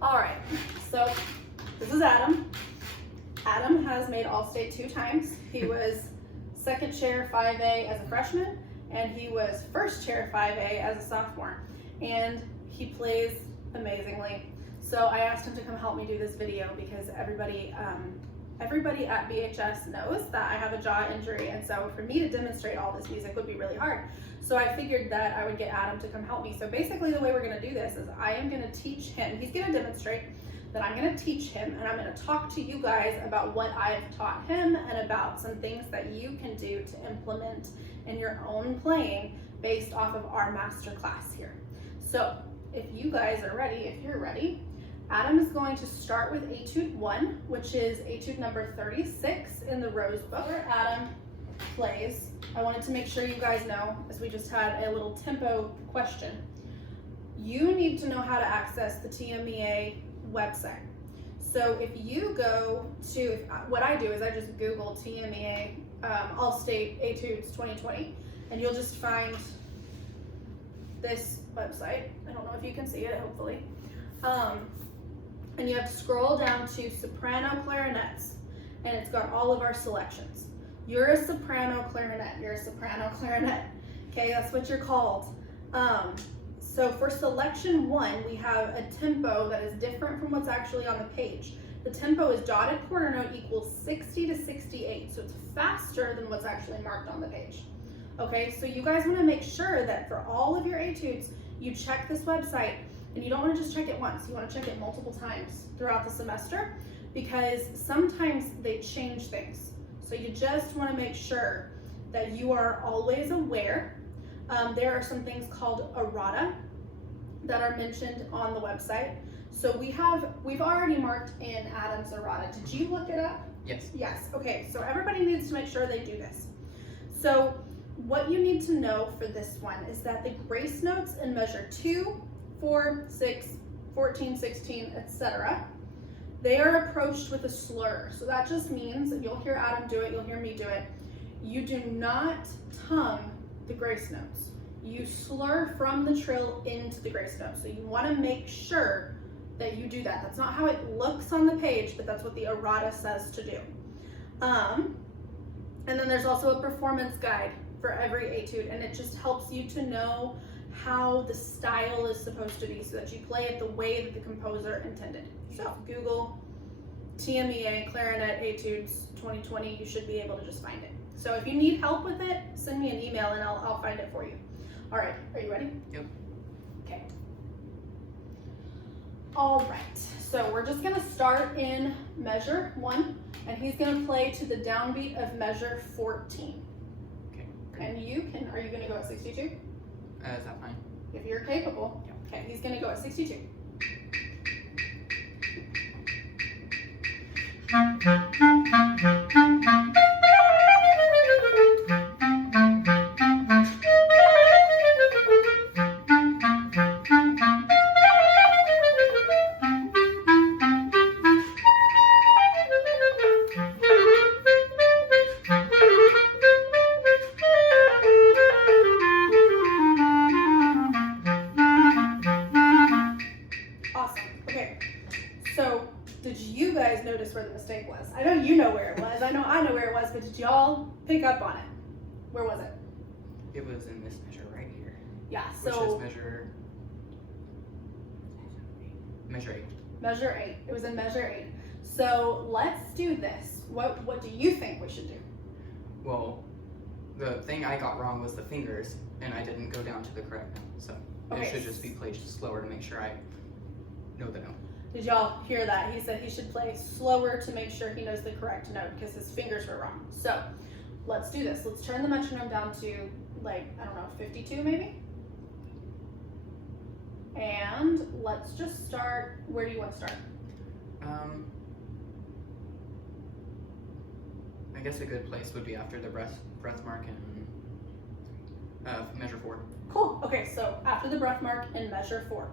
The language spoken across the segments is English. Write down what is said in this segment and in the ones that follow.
All right, so this is Adam. Adam has made All-State 2 times. He was second chair 5A as a freshman, and he was first chair 5A as a sophomore. And he plays amazingly. So I asked him to come help me do this video because everybody at BHS knows that I have a jaw injury, and so for me to demonstrate all this music would be really hard. So I figured that I would get Adam to come help me. So basically the way we're gonna do this is I am gonna teach him, he's gonna demonstrate, then I'm gonna teach him, and I'm gonna talk to you guys about what I've taught him and about some things that you can do to implement in your own playing based off of our master class here. So if you guys are ready, if you're ready, Adam is going to start with Etude 1, which is Etude number 36 in the Rose book. Where Adam plays, I wanted to make sure you guys know, as we just had a little tempo question, you need to know how to access the TMEA website. So if you go to, what I do is I just Google TMEA All-State Etudes 2020, and you'll just find this website. I don't know if you can see it, hopefully. And you have to scroll down to soprano clarinets, and it's got all of our selections. You're a soprano clarinet, okay, that's what you're called. So for selection 1, we have a tempo that is different from what's actually on the page. The tempo is dotted quarter note equals 60 to 68, so it's faster than what's actually marked on the page. Okay, so you guys wanna make sure that for all of your etudes, you check this website, and you don't wanna just check it once, you wanna check it multiple times throughout the semester, because sometimes they change things. So you just wanna make sure that you are always aware. There are some things called errata that are mentioned on the website. So we've already marked in Adam's errata. Did you look it up? Yes. Yes, okay, so everybody needs to make sure they do this. So what you need to know for this one is that the grace notes in measure 2, 4, 6, 14, 16, etc., they are approached with a slur. So that just means, and you'll hear Adam do it, you'll hear me do it, you do not tongue the grace notes. You slur from the trill into the grace notes. So you wanna make sure that you do that. That's not how it looks on the page, but that's what the errata says to do. And then there's also a performance guide for every etude, and it just helps you to know how the style is supposed to be so that you play it the way that the composer intended. So Google TMEA Clarinet Etudes 2020, you should be able to just find it. So if you need help with it, send me an email and I'll find it for you. All right, are you ready? Yep. Okay. All right, so we're just gonna start in measure 1, and he's gonna play to the downbeat of measure 14. Okay. And are you gonna go at 62? Is that fine? If you're capable. Yep. Okay, he's gonna go at 62. So, did you guys notice where the mistake was? I know you know where it was. I know where it was, but did y'all pick up on it? Where was it? It was in this measure right here. Yeah, Which so. is measure 8. Measure 8. It was in measure 8. So let's do this. What do you think we should do? Well, the thing I got wrong was the fingers, and I didn't go down to the correct note. So Okay. it should just be played just slower to make sure I know the note. Did y'all hear that? He said he should play slower to make sure he knows the correct note because his fingers were wrong. So let's do this. Let's turn the metronome down to, like, I don't know, 52 maybe? And let's just start, where do you want to start? I guess a good place would be after the breath mark in measure 4. Cool. Okay, so after the breath mark in measure 4.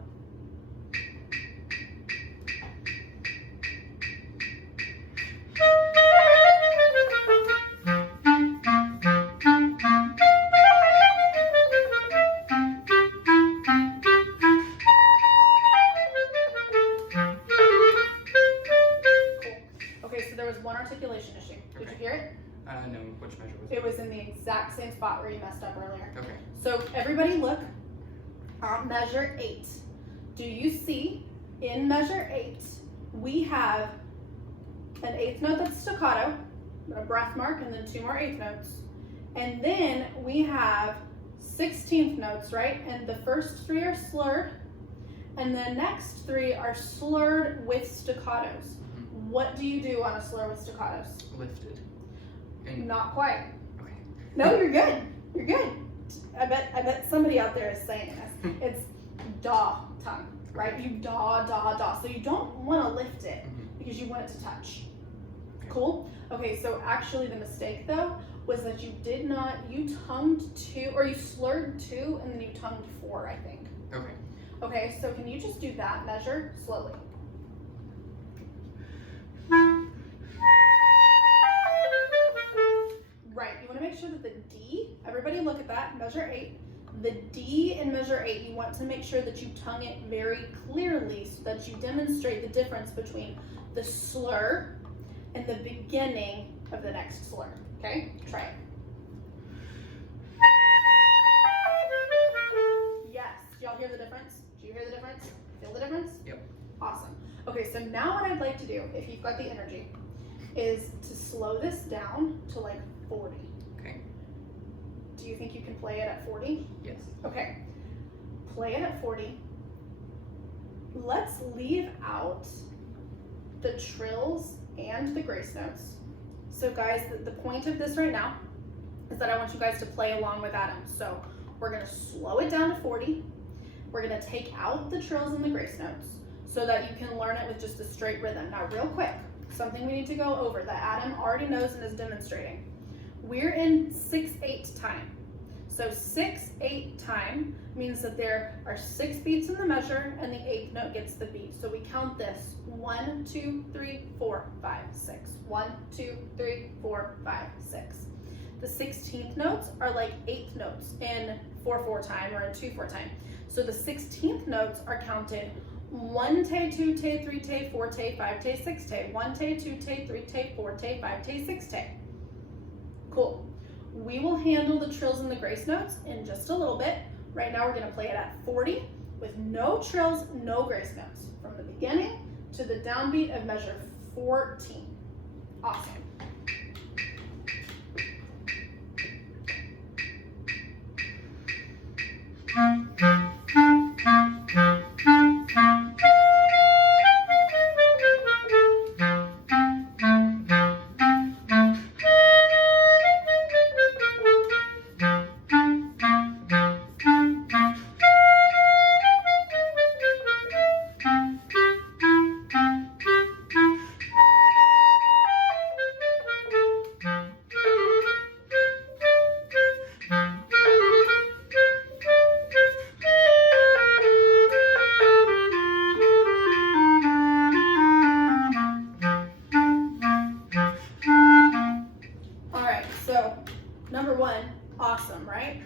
one articulation issue. Did you Okay. hear it? No, which measure was It was in the exact same spot where you messed up earlier. Okay. So everybody look at measure 8. Do you see in measure 8, we have an 8th note that's staccato, a breath mark, and then 2 more 8th notes. And then we have 16th notes, right? And the first 3 are slurred, and the next 3 are slurred with staccatos. What do you do on a slur with staccatos? Lifted. And Not quite. okay. No, you're good. You're good. I bet somebody out there is saying this. It's daw tongue, right? You daw, daw, daw. So you don't want to lift it because you want it to touch. Okay. Cool? Okay, so actually the mistake though was that you tongued 2, or you slurred 2 and then you tongued 4, I think. Okay. Okay, so can you just do that measure slowly? Right, you want to make sure that the D, everybody look at that, measure 8. The D in measure 8, you want to make sure that you tongue it very clearly so that you demonstrate the difference between the slur and the beginning of the next slur. Okay, try it. Yes, do y'all hear the difference? Do you hear the difference? Feel the difference? Yep. Awesome. Okay, so now what I'd like to do, if you've got the energy, is to slow this down to like 40. Okay. Do you think you can play it at 40? Yes. Okay. Play it at 40. Let's leave out the trills and the grace notes. So guys, the point of this right now is that I want you guys to play along with Adam. So we're gonna slow it down to 40. We're gonna take out the trills and the grace notes so that you can learn it with just a straight rhythm. Now real quick, something we need to go over that Adam already knows and is demonstrating. We're in 6/8 time. So 6/8 time means that there are 6 beats in the measure and the 8th note gets the beat. So we count this 1, 2, 3, 4, 5, 6. 1, 2, 3, 4, 5, 6. The 16th notes are like 8th notes in 4/4 time or in 2/4 time. So the 16th notes are counted 1 te, 2 te, 3 te, 4 te, 5 te, 6 te. 1 te, 2 te, 3 te, 4 te, 5 te, 6 te. Cool. We will handle the trills and the grace notes in just a little bit. Right now we're going to play it at 40 with no trills, no grace notes. From the beginning to the downbeat of measure 14. Awesome. Awesome, right?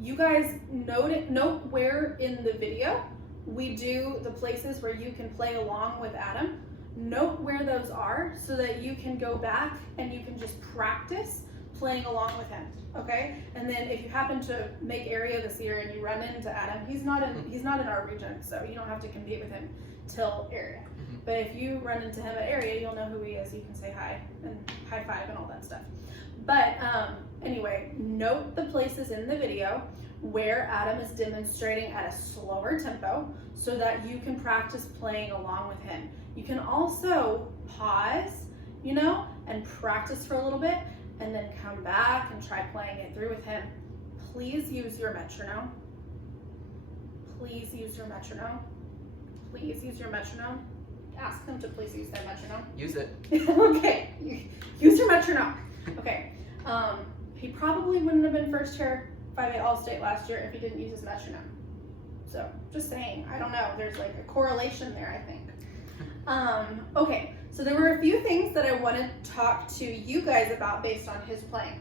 You guys note where in the video we do the places where you can play along with Adam. Note where those are so that you can go back and you can just practice playing along with him, okay? And then if you happen to make area this year and you run into Adam, he's not in our region, so you don't have to compete with him till area. But if you run into him at area, you'll know who he is. You can say hi and high five and all that stuff. But anyway, note the places in the video where Adam is demonstrating at a slower tempo so that you can practice playing along with him. You can also pause, and practice for a little bit and then come back and try playing it through with him. Please use your metronome. Please use your metronome. Please use your metronome. Ask them to please use their metronome. Use it. Okay, use your metronome. Okay, he probably wouldn't have been first chair 5A All-State last year if he didn't use his metronome. So, just saying, I don't know, there's like a correlation there, I think. Okay, so there were a few things that I want to talk to you guys about based on his playing.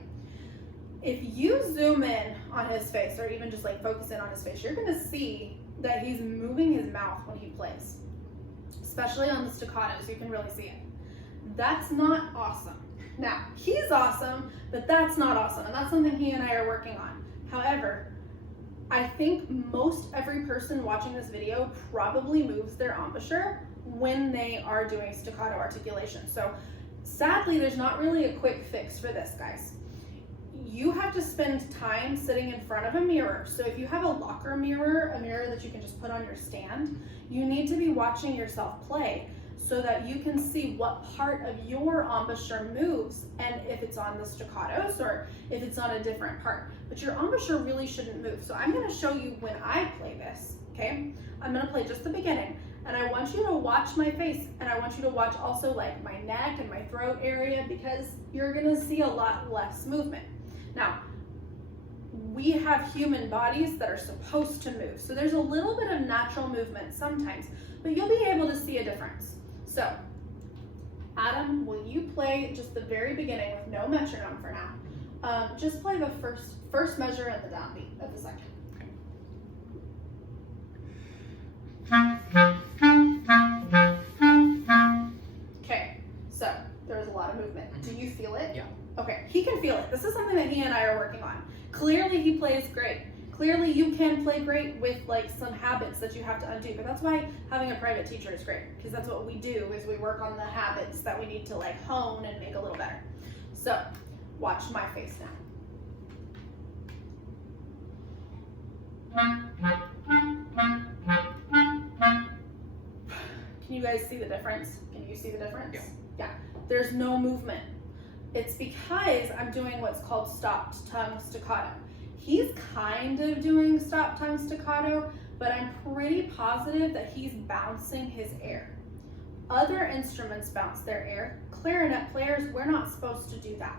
If you zoom in on his face, or even just like focus in on his face, you're gonna see that he's moving his mouth when he plays. Especially on the staccatos, you can really see it. That's not awesome. Now, he's awesome, but that's not awesome, and that's something he and I are working on. However, I think most every person watching this video probably moves their embouchure when they are doing staccato articulation. So sadly, there's not really a quick fix for this, guys. You have to spend time sitting in front of a mirror. So if you have a locker mirror, a mirror that you can just put on your stand, you need to be watching yourself play so that you can see what part of your embouchure moves and if it's on the staccatos or if it's on a different part. But your embouchure really shouldn't move. So I'm gonna show you when I play this, okay? I'm gonna play just the beginning, and I want you to watch my face, and I want you to watch also like my neck and my throat area, because you're gonna see a lot less movement. Now, we have human bodies that are supposed to move. So there's a little bit of natural movement sometimes, but you'll be able to see a difference. So, Adam, will you play just the very beginning with no metronome for now? Just play the first measure and the downbeat of the second. Okay, so there's a lot of movement. Do you feel it? Yeah. Okay, he can feel it. This is something that he and I are working on. Clearly he plays great. Clearly you can play great with like some habits that you have to undo, but that's why having a private teacher is great, because that's what we do, is we work on the habits that we need to like hone and make a little better. So watch my face now. Can you guys see the difference? Can you see the difference? Yeah. There's no movement. It's because I'm doing what's called stopped tongue staccato. He's kind of doing stopped tongue staccato, but I'm pretty positive that he's bouncing his air. Other instruments bounce their air. Clarinet players, we're not supposed to do that.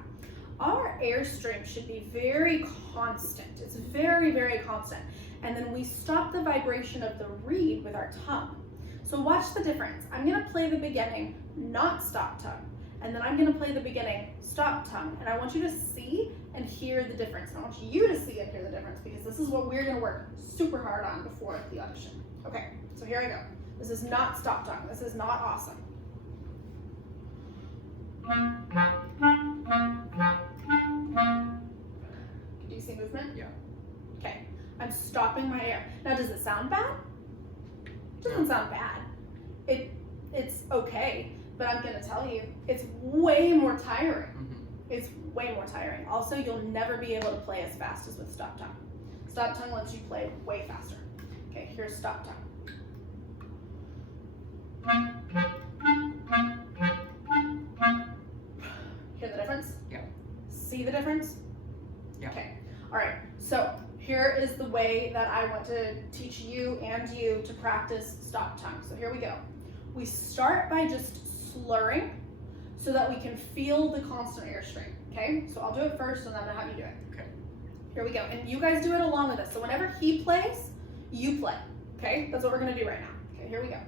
Our airstream should be very constant. It's very, very constant. And then we stop the vibration of the reed with our tongue. So watch the difference. I'm gonna play the beginning, not stop tongue. And then I'm gonna play the beginning, stop tongue. And I want you to see and hear the difference. And I want you to see and hear the difference, because this is what we're gonna work super hard on before the audition. Okay, so here I go. This is not stop tongue. This is not awesome. Do you see movement? Yeah. Okay, I'm stopping my air. Now, does it sound bad? It doesn't sound bad. It's okay, but I'm gonna tell you, it's way more tiring. It's way more tiring. Also, you'll never be able to play as fast as with stop tongue. Stop tongue lets you play way faster. Okay, here's stop tongue. Hear the difference? Yeah. See the difference? Yeah. Okay, all right, so here is the way that I want to teach you and you to practice stop tongue. So here we go. We start by just slurring so that we can feel the constant airstream, okay? So I'll do it first and then I'm gonna have you do it. Okay. Here we go, and you guys do it along with us. So whenever he plays, you play, okay? That's what we're gonna do right now. Okay, here we go.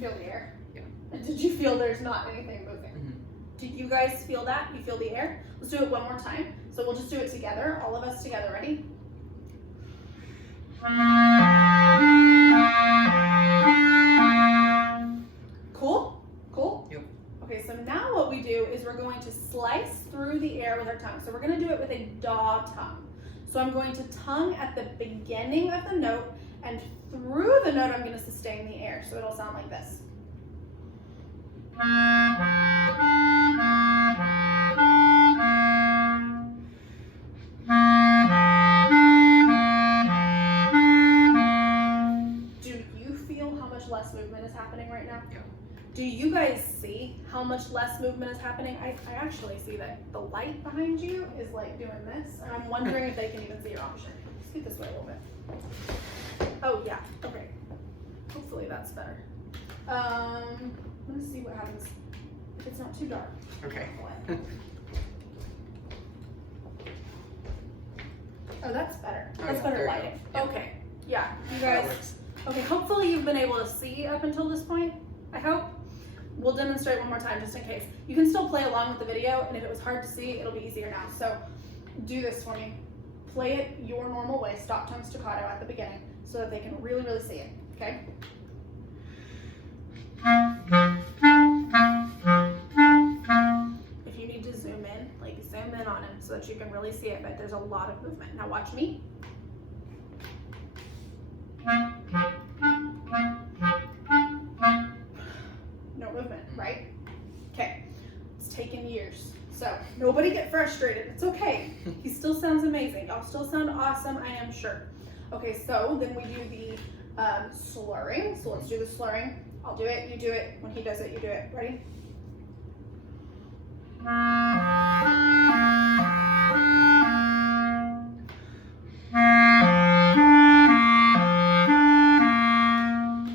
Feel the air? Yeah. And did you feel there's not anything moving? Do you guys feel that? You feel the air? Let's do it one more time. So we'll just do it together, all of us together. Ready? Cool? Cool? Yep. Okay, so now what we do is we're going to slice through the air with our tongue. So we're going to do it with a daw tongue. So I'm going to tongue at the beginning of the note, and through the note I'm going to sustain the air. So it'll sound like this. Do you feel how much less movement is happening right now? Yeah. Do you guys see how much less movement is happening? I actually see that the light behind you is like doing this, and I'm wondering if they can even see your option. Let's get this way a little bit. Oh yeah, okay. Hopefully that's better. Let's see what happens if it's not too dark. Okay. Oh, that's better. Oh, That's yeah, better there you lighting. go. Yeah. Okay, yeah, you That guys. works. Okay, hopefully you've been able to see up until this point, I hope. we'll demonstrate one more time just in case. You can still play along with the video, and if it was hard to see, it'll be easier now. So do this for me. Play it your normal way, stop tongue staccato at the beginning, so that they can really, really see it, okay? If you need to zoom in, like zoom in on him so that you can really see it, but there's a lot of movement. Now watch me. No movement, right? Okay, it's taken years. So nobody get frustrated, it's okay. He still sounds amazing. Y'all still sound awesome, I am sure. Okay, so then we do the slurring. So let's do the slurring. I'll do it, you do it. When he does it, you do it. Ready?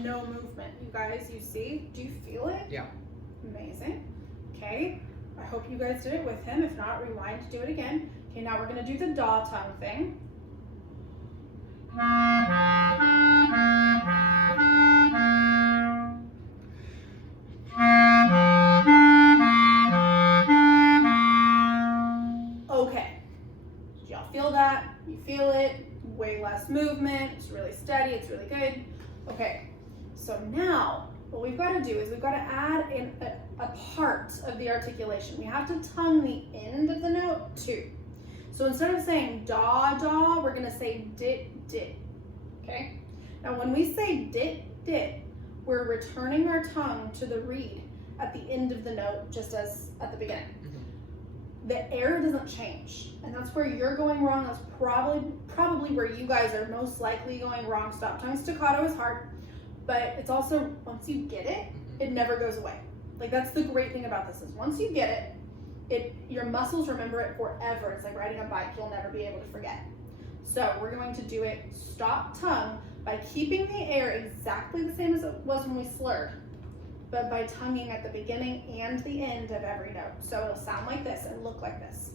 No movement, you guys, you see? Do you feel it? Yeah. Amazing. Okay, I hope you guys did it with him. If not, rewind, do it again. Okay, now we're gonna do the daw tongue thing. Okay, did y'all feel that? You feel it? Way less movement, it's really steady, it's really good. Okay, so now what we've got to do is we've got to add in a part of the articulation. We have to tongue the end of the note too. So instead of saying da da, we're gonna say dit dit. Okay? Now when we say dit dit, we're returning our tongue to the reed at the end of the note, just as at the beginning. The air doesn't change, and that's where you're going wrong. That's probably where you guys are most likely going wrong. Stop tongue staccato is hard, but it's also, once you get it, it never goes away. Like, that's the great thing about this, is once you get it, your muscles remember it forever. It's like riding a bike, you'll never be able to forget. So we're going to do it stop tongue by keeping the air exactly the same as it was when we slurred, but by tonguing at the beginning and the end of every note. So it'll sound like this and look like this.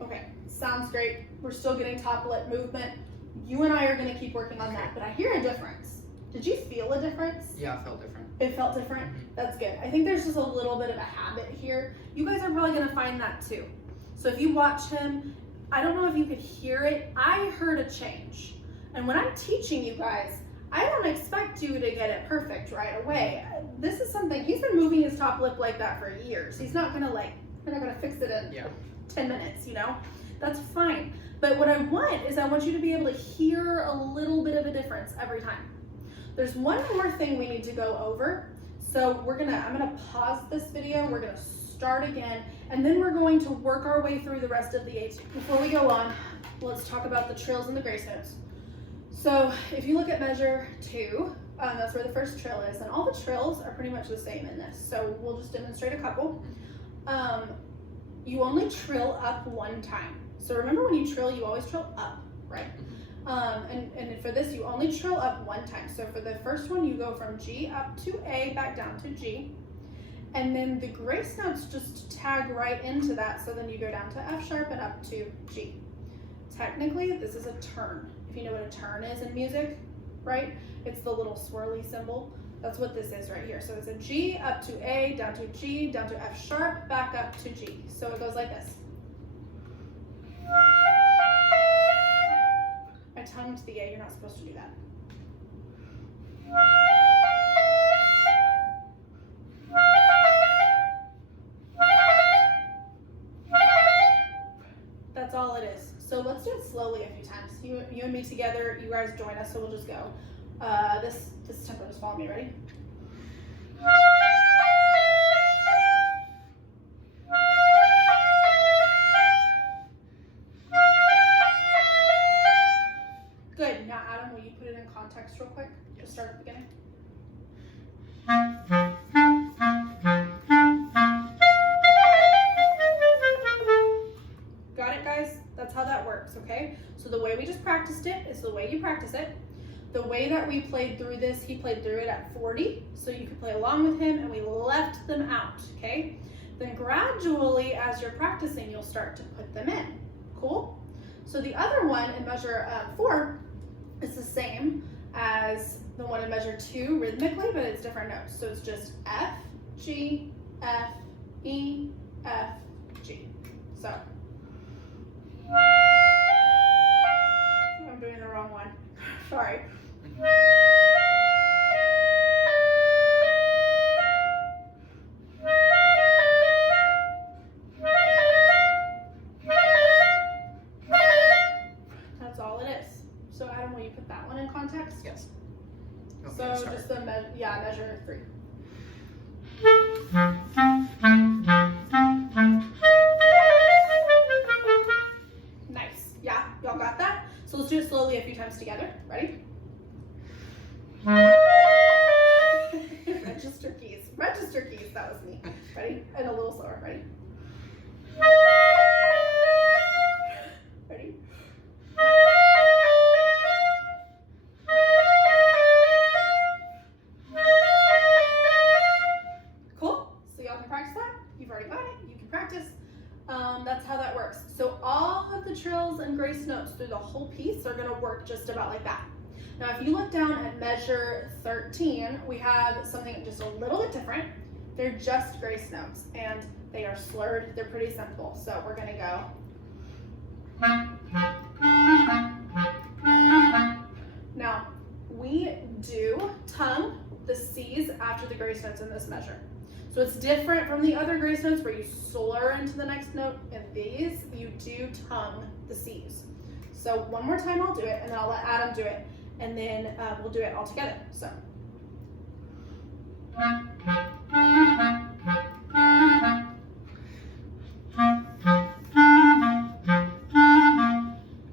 Okay, sounds great. We're still getting top lip movement. You and I are gonna keep working on that, but I hear a difference. Did you feel a difference? Yeah, it felt different. It felt different? That's good. I think there's just a little bit of a habit here. You guys are probably gonna find that too. So if you watch him, I don't know if you could hear it, I heard a change. And when I'm teaching you guys, I don't expect you to get it perfect right away. This is something, he's been moving his top lip like that for years. He's not gonna we're not gonna fix it in 10 minutes, you know? That's fine. But what I want is I want you to be able to hear a little bit of a difference every time. There's one more thing we need to go over. So I'm gonna pause this video, we're gonna start again, and then we're going to work our way through the rest of the Etude. Before we go on, let's talk about the trills and the grace notes. So if you look at measure 2, that's where the first trill is, and all the trills are pretty much the same in this. So we'll just demonstrate a couple. You only trill up one time. So remember, when you trill, you always trill up, right? And for this, you only trill up one time. So for the first one, you go from G up to A, back down to G. And then the grace notes just tag right into that. So then you go down to F sharp and up to G. Technically, this is a turn. If you know what a turn is in music, right? It's the little swirly symbol. That's what this is right here. So it's a G up to A, down to G, down to F sharp, back up to G. So it goes like this. I tongued the A, you're not supposed to do that. That's all it is. So let's do it slowly a few times. You and me together, you guys join us, so we'll just go. This tempo, just follow me, ready? Good. Now, Adam, will you put it in context real quick? Just start at the beginning. Got it, guys? That's how that works, okay? So the way we just practiced it is the way you practice it. The way that we played through this, he played through it at 40, so you could play along with him, and we left them out, okay? Then gradually, as you're practicing, you'll start to put them in. Cool? So the other one in measure 4 is the same as the one in measure 2 rhythmically, but it's different notes. So it's just F, G, F, E, F, G. So I'm doing the wrong one. Sorry. That's all it is. So Adam, will you put that one in context? Yes. Okay, So sorry. just the measure 3. Nice. Yeah, y'all got that? So let's do it slowly a few times together. Ready? Register keys. Register keys. That was me. Ready? And a little slower. Ready? Ready? Cool. So y'all can practice that. You've already got it. You can practice. That's how that works. So all of the trills and grace notes through the whole piece are going to work just about like that. Now, if you look down at measure 13, we have something just a little bit different. They're just grace notes, and they are slurred. They're pretty simple. So we're going to go. Now, we do tongue the C's after the grace notes in this measure. So it's different from the other grace notes where you slur into the next note. In these, you do tongue the C's. So one more time I'll do it, and then I'll let Adam do it, and then we'll do it all together. So.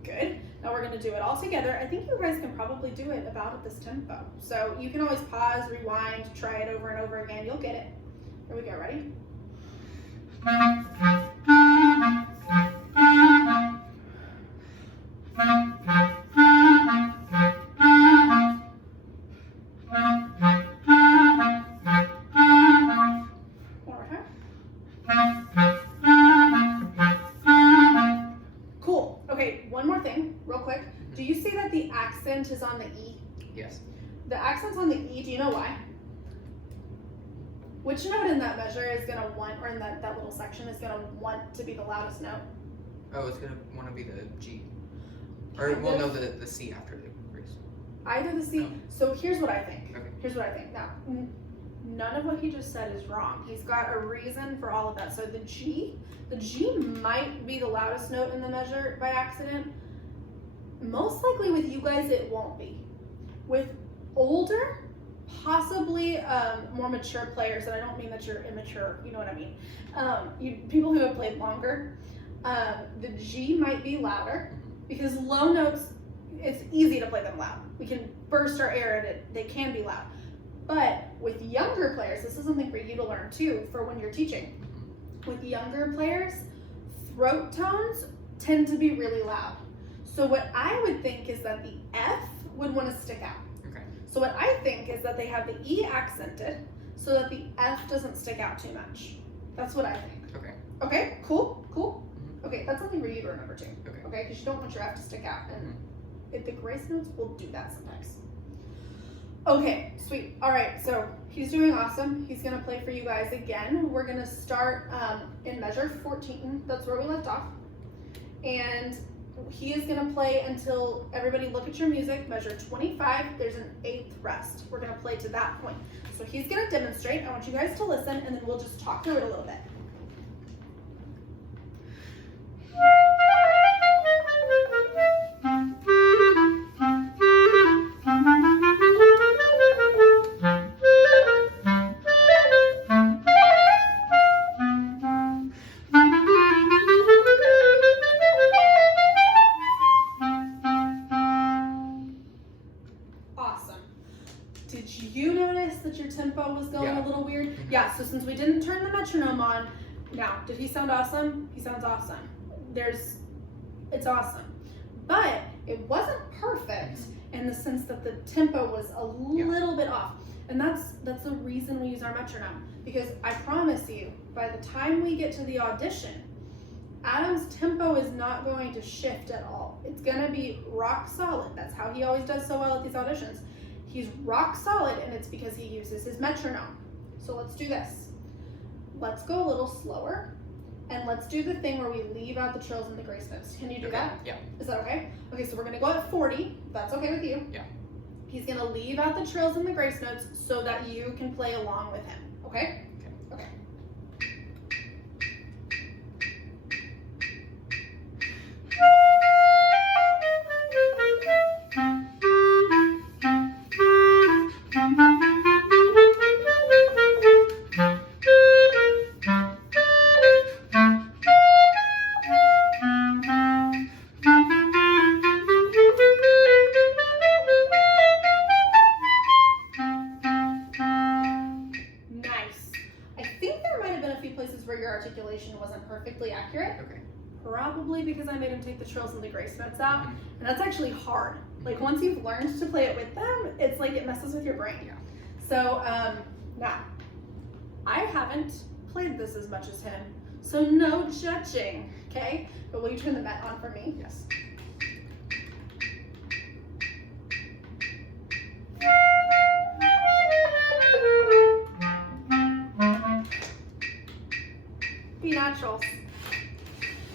Good. Now we're going to do it all together. I think you guys can probably do it about at this tempo. So you can always pause, rewind, try it over and over again. You'll get it. Here we go. Ready? Cool. Okay, one more thing, real quick. Do you see that the accent is on the E? Yes. The accent's on the E, do you know why? Which note in that measure is going to want, or in that little section is going to want to be the loudest note? Oh, it's gonna want to be the G. Or well, no, the C after the grace. Either the C. No. So here's what I think. Okay. Here's what I think. Now, none of what he just said is wrong. He's got a reason for all of that. So the G might be the loudest note in the measure by accident. Most likely with you guys, it won't be. With older, possibly more mature players, and I don't mean that you're immature, you know what I mean. People who have played longer, the G might be louder because low notes, it's easy to play them loud. We can burst our air at it. They can be loud. But with younger players, this is something for you to learn too for when you're teaching. With younger players, throat tones tend to be really loud. So what I would think is that the F would want to stick out. Okay. So what I think is that they have the E accented so that the F doesn't stick out too much. That's what I think. Okay. Okay, cool, cool. Okay, that's something for you to remember too. Okay. Because you don't want your F to stick out. And if the grace notes will do that sometimes. Okay, sweet. All right, so he's doing awesome. He's gonna play for you guys again. We're gonna start in measure 14. That's where we left off. And he is gonna play until everybody look at your music. Measure 25, there's an 8th rest. We're gonna play to that point. So he's gonna demonstrate. I want you guys to listen, and then we'll just talk through it a little bit. Awesome. Did you notice that your tempo was going a little weird? Yeah, so since we didn't turn the metronome on, now, did he sound awesome? He sounds awesome. It's awesome. But it wasn't perfect in the sense that the tempo was a little bit off. And that's the reason we use our metronome. because I promise you, by the time we get to the audition, Adam's tempo is not going to shift at all. It's gonna be rock solid. That's how he always does so well at these auditions. He's rock solid, and it's because he uses his metronome. So let's do this. Let's go a little slower, and let's do the thing where we leave out the trills and the grace notes. Can you do that? Yeah. Is that okay? Okay, so we're gonna go at 40. That's okay with you? Yeah. He's gonna leave out the trills and the grace notes so that you can play along with him, okay? Okay. Nice. I think there might have been a few places where your articulation wasn't perfectly accurate. Okay. Probably because I made him take the trills and the grace notes out. And that's actually hard. Like once you've learned to play it with them, it's like it messes with your brain. Yeah. So now, I haven't played this as much as him, so no judging, okay? But will you turn the Met on for me? Yes. B naturals.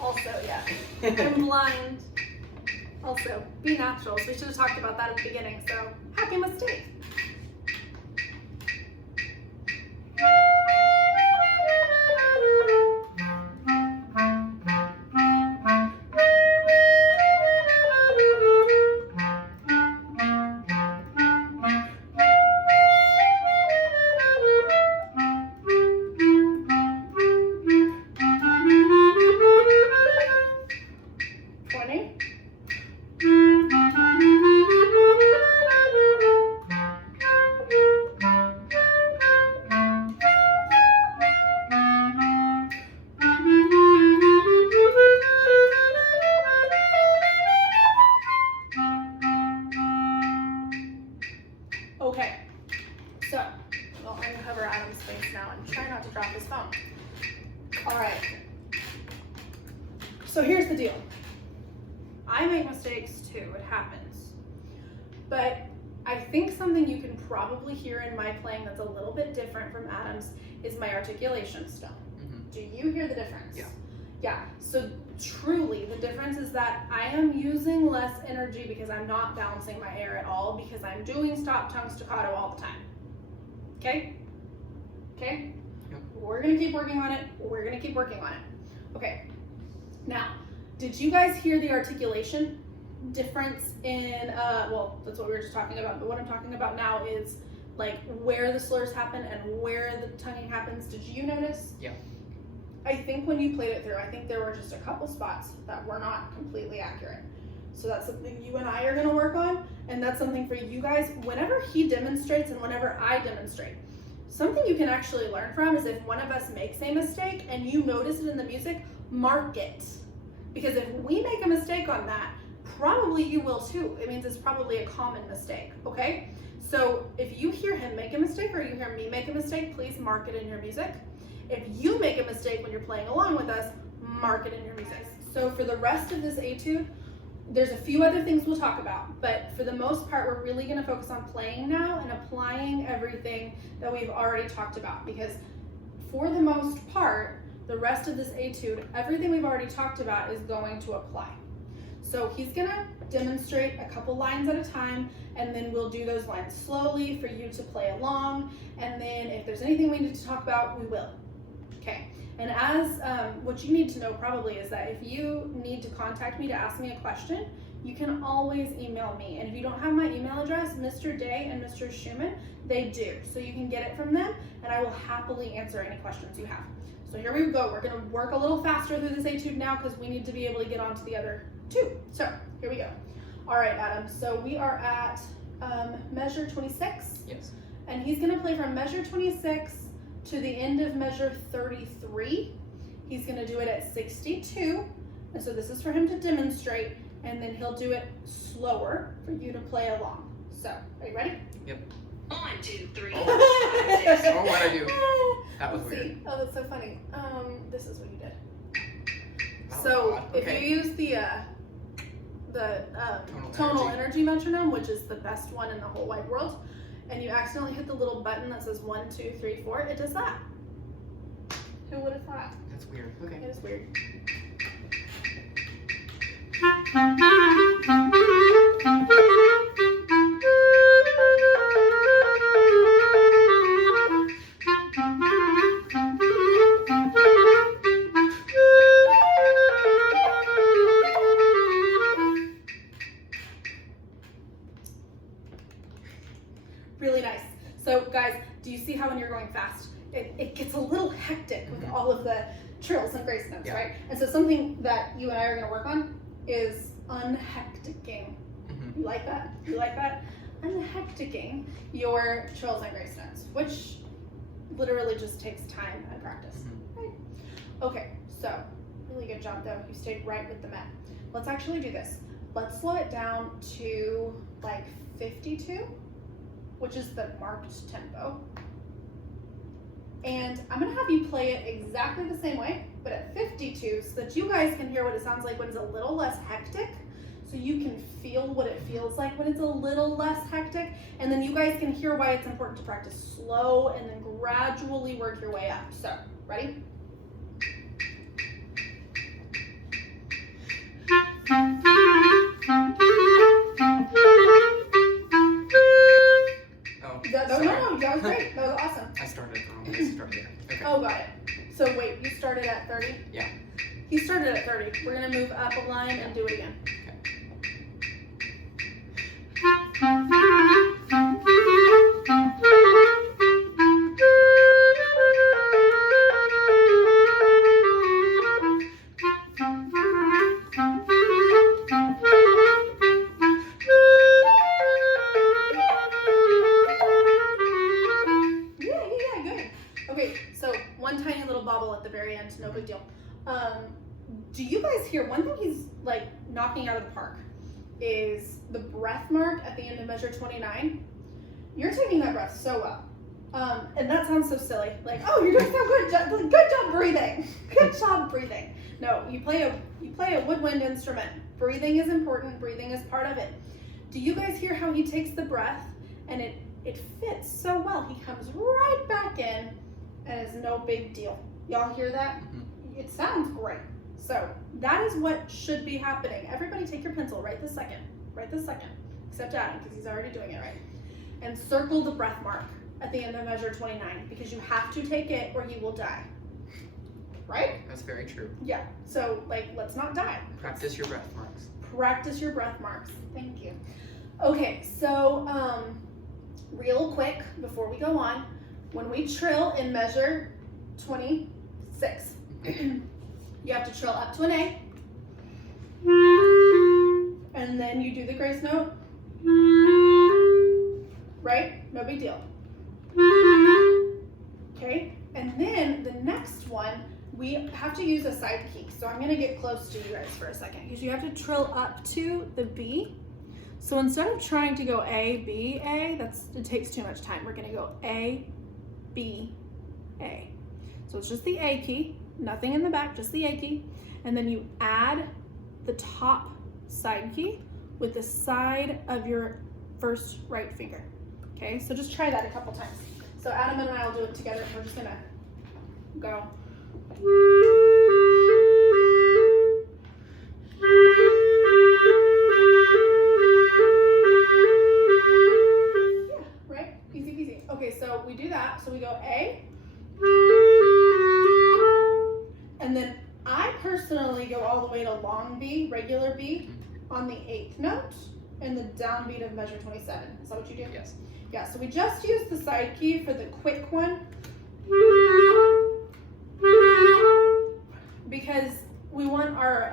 Also, yeah. I'm blind. Also, B naturals. We should have talked about that at the beginning, so happy mistake. Okay, so we'll uncover Adam's face now and try not to drop his phone. All right, so here's the deal. I make mistakes too, it happens. But I think something you can probably hear in my playing that's a little bit different from Adam's is my articulation still. Do you hear the difference? Yeah. Yeah, so truly the difference is that I am using less energy because I'm not balancing my air at all because I'm doing stop tongue staccato all the time. Okay? Okay? Yep. We're gonna keep working on it. We're gonna keep working on it. Okay. Now, did you guys hear the articulation difference in, well, that's what we were just talking about, but what I'm talking about now is like where the slurs happen and where the tonguing happens. Did you notice? Yeah. I think when you played it through, I think there were just a couple spots that were not completely accurate. So that's something you and I are gonna work on, and that's something for you guys, whenever he demonstrates and whenever I demonstrate. Something you can actually learn from is if one of us makes a mistake and you notice it in the music, mark it. Because if we make a mistake on that, probably you will too. It means it's probably a common mistake, okay? So if you hear him make a mistake or you hear me make a mistake, please mark it in your music. If you make a mistake when you're playing along with us, mark it in your music. So for the rest of this etude, there's a few other things we'll talk about, but for the most part, we're really gonna focus on playing now and applying everything that we've already talked about, because for the most part, the rest of this etude, everything we've already talked about is going to apply. So he's gonna demonstrate a couple lines at a time, and then we'll do those lines slowly for you to play along, and then if there's anything we need to talk about, we will. Okay, and as what you need to know probably is that if you need to contact me to ask me a question, you can always email me. And if you don't have my email address, Mr. Day and Mr. Schumann, they do. So you can get it from them, and I will happily answer any questions you have. So here we go. We're gonna work a little faster through this etude now because we need to be able to get on to the other two. So here we go. All right, Adam, so we are at measure 26. Yes. And he's gonna play from measure 26 to the end of measure 33. He's gonna do it at 62. And so this is for him to demonstrate, and then he'll do it slower for you to play along. So, are you ready? Yep. 1, 2, 3, Oh. 4, 5, 6. Oh, what'd I do? That was Let's see. weird. Oh, that's so funny. This is what you did. Oh, So God. if Okay. you use the tonal energy metronome, which is the best one in the whole wide world, and you accidentally hit the little button that says 1, 2, 3, 4, it does that. Who would have thought? That's weird. Okay. It is weird. Really nice. So guys, do you see how when you're going fast, it gets a little hectic with all of the trills and grace notes, Yeah. right? And so something that you and I are gonna work on is unhecticking. You like that? You like that? Unhecticking your trills and grace notes, which literally just takes time and practice. Right? Okay, so really good job though. You stayed right with the met. Let's actually do this. Let's slow it down to like 52, which is the marked tempo. And I'm gonna have you play it exactly the same way, but at 52, so that you guys can hear what it sounds like when it's a little less hectic, so you can feel what it feels like when it's a little less hectic, and then you guys can hear why it's important to practice slow and then gradually work your way up. So, ready? Oh, No, that was great. That was awesome. I started wrong. I started there. Okay. Oh, got it. So wait, you started at 30? Yeah. He started at 30. We're gonna move up a line and do it again. Yeah, good. Okay, so one tiny little bobble at the very end, no big deal. Do you guys hear, one thing he's like knocking out of the park is the breath mark at the end of measure 29. You're taking that breath so well. And that sounds so silly. Like, oh, you're doing so good. Good job breathing. Good job breathing. No, you play a woodwind instrument. Breathing is important. Breathing is part of it. Do you guys hear how he takes the breath and it fits so well? He comes right back in and it's no big deal. Y'all hear that? It sounds great. So that is what should be happening. Everybody take your pencil right this second. Right this second. Except Adam, because he's already doing it right. And circle the breath mark at the end of measure 29, because you have to take it or he will die. Right? That's very true. Yeah. So like, let's not die. Practice your breath marks. Practice your breath marks. Thank you. Okay, so real quick before we go on, when we trill in measure 26, you have to trill up to an A, and then you do the grace note, right? No big deal. Okay, and then the next one, we have to use a side key. So I'm gonna get close to you guys for a second, because you have to trill up to the B. So instead of trying to go A, B, A, it takes too much time. We're gonna go A, B, A. So it's just the A key, nothing in the back, just the A key. And then you add the top side key with the side of your first right finger. Okay, so just try that a couple times. So Adam and I will do it together. We're just gonna go. Yeah, right? Easy peasy. Okay, so we do that. So we go A. And then I personally go all the way to long B, regular B, on the 8th note and the downbeat of measure 27. Is that what you do? Yes. Yeah, so we just use the side key for the quick one because we want our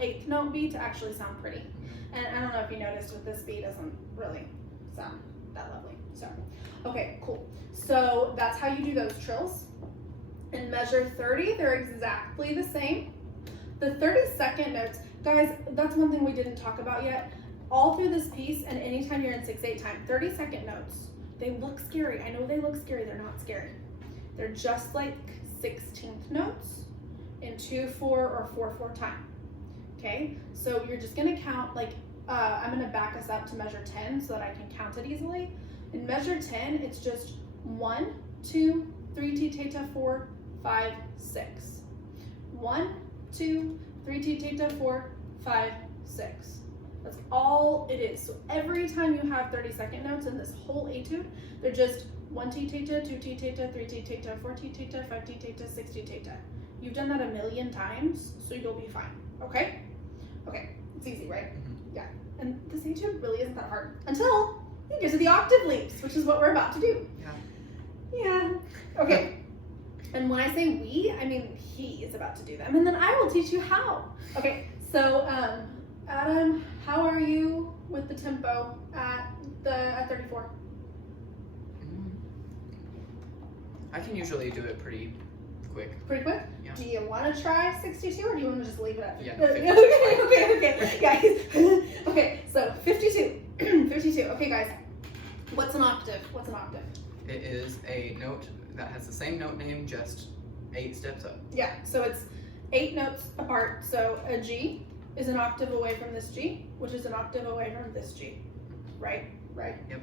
8th note B to actually sound pretty. And I don't know if you noticed, but this B doesn't really sound that lovely. So, okay, cool. So that's how you do those trills. In measure 30, they're exactly the same. The 32nd notes, guys, that's one thing we didn't talk about yet. All through this piece, and anytime you're in 6/8 time, 32nd notes They look scary. I know they look scary. They're not scary. They're just like 16th notes in 2/4 or 4/4 time. Okay, so you're just gonna count like I'm gonna back us up to measure 10 so that I can count it easily. In measure 10, it's just 1, 2, 3 t teta 4, 5, 6. 1, 2, 3 t teta 4, 5, 6. That's all it is. So every time you have 30-second notes in this whole etude, they're just 1 t teta, 2 t teta, 3 t teta, 4 t teta, 5 t teta, 6 t teta. You've done that a million times, so you'll be fine. Okay? Okay, it's easy, right? Mm-hmm. Yeah. And this etude really isn't that hard until you get to the octave leaps, which is what we're about to do. Yeah. Okay. And when I say we, I mean he is about to do them, and then I will teach you how. Okay. So, Adam, how are you with the tempo at 34? I can usually do it pretty quick. Pretty quick? Yeah. Do you want to try 62 or do you want to just leave it at 50? Yeah, Okay, guys. Okay, so 52. 52. Okay, guys. What's an octave? What's an octave? It is a note that has the same note name, just 8 steps up. Yeah, so it's 8 notes apart. So a G is an octave away from this G, which is an octave away from this G. Right? Right? Yep.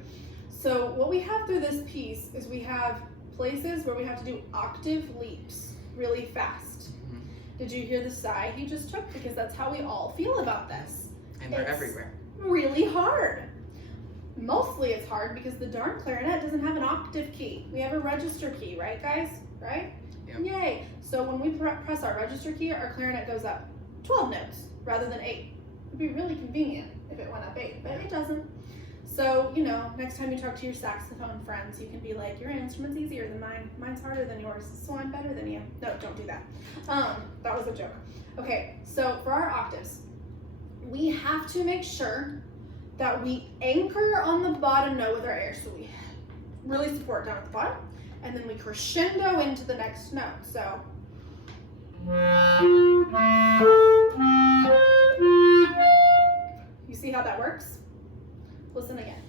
So what we have through this piece is we have places where we have to do octave leaps really fast. Mm-hmm. Did you hear the sigh he just took? Because that's how we all feel about this. And they're It's everywhere. really hard. Mostly it's hard because the darn clarinet doesn't have an octave key. We have a register key, right guys? Right? Yep. Yay. So when we press our register key, our clarinet goes up 12 notes rather than 8. It'd be really convenient if it went up 8, but it doesn't. So, you know, next time you talk to your saxophone friends, you can be like, your instrument's easier than mine. Mine's harder than yours, so I'm better than you. No, don't do that. That was a joke. Okay, so for our octaves, we have to make sure that we anchor on the bottom note with our air. So we really support down at the bottom, and then we crescendo into the next note. So. You see how that works? Listen again.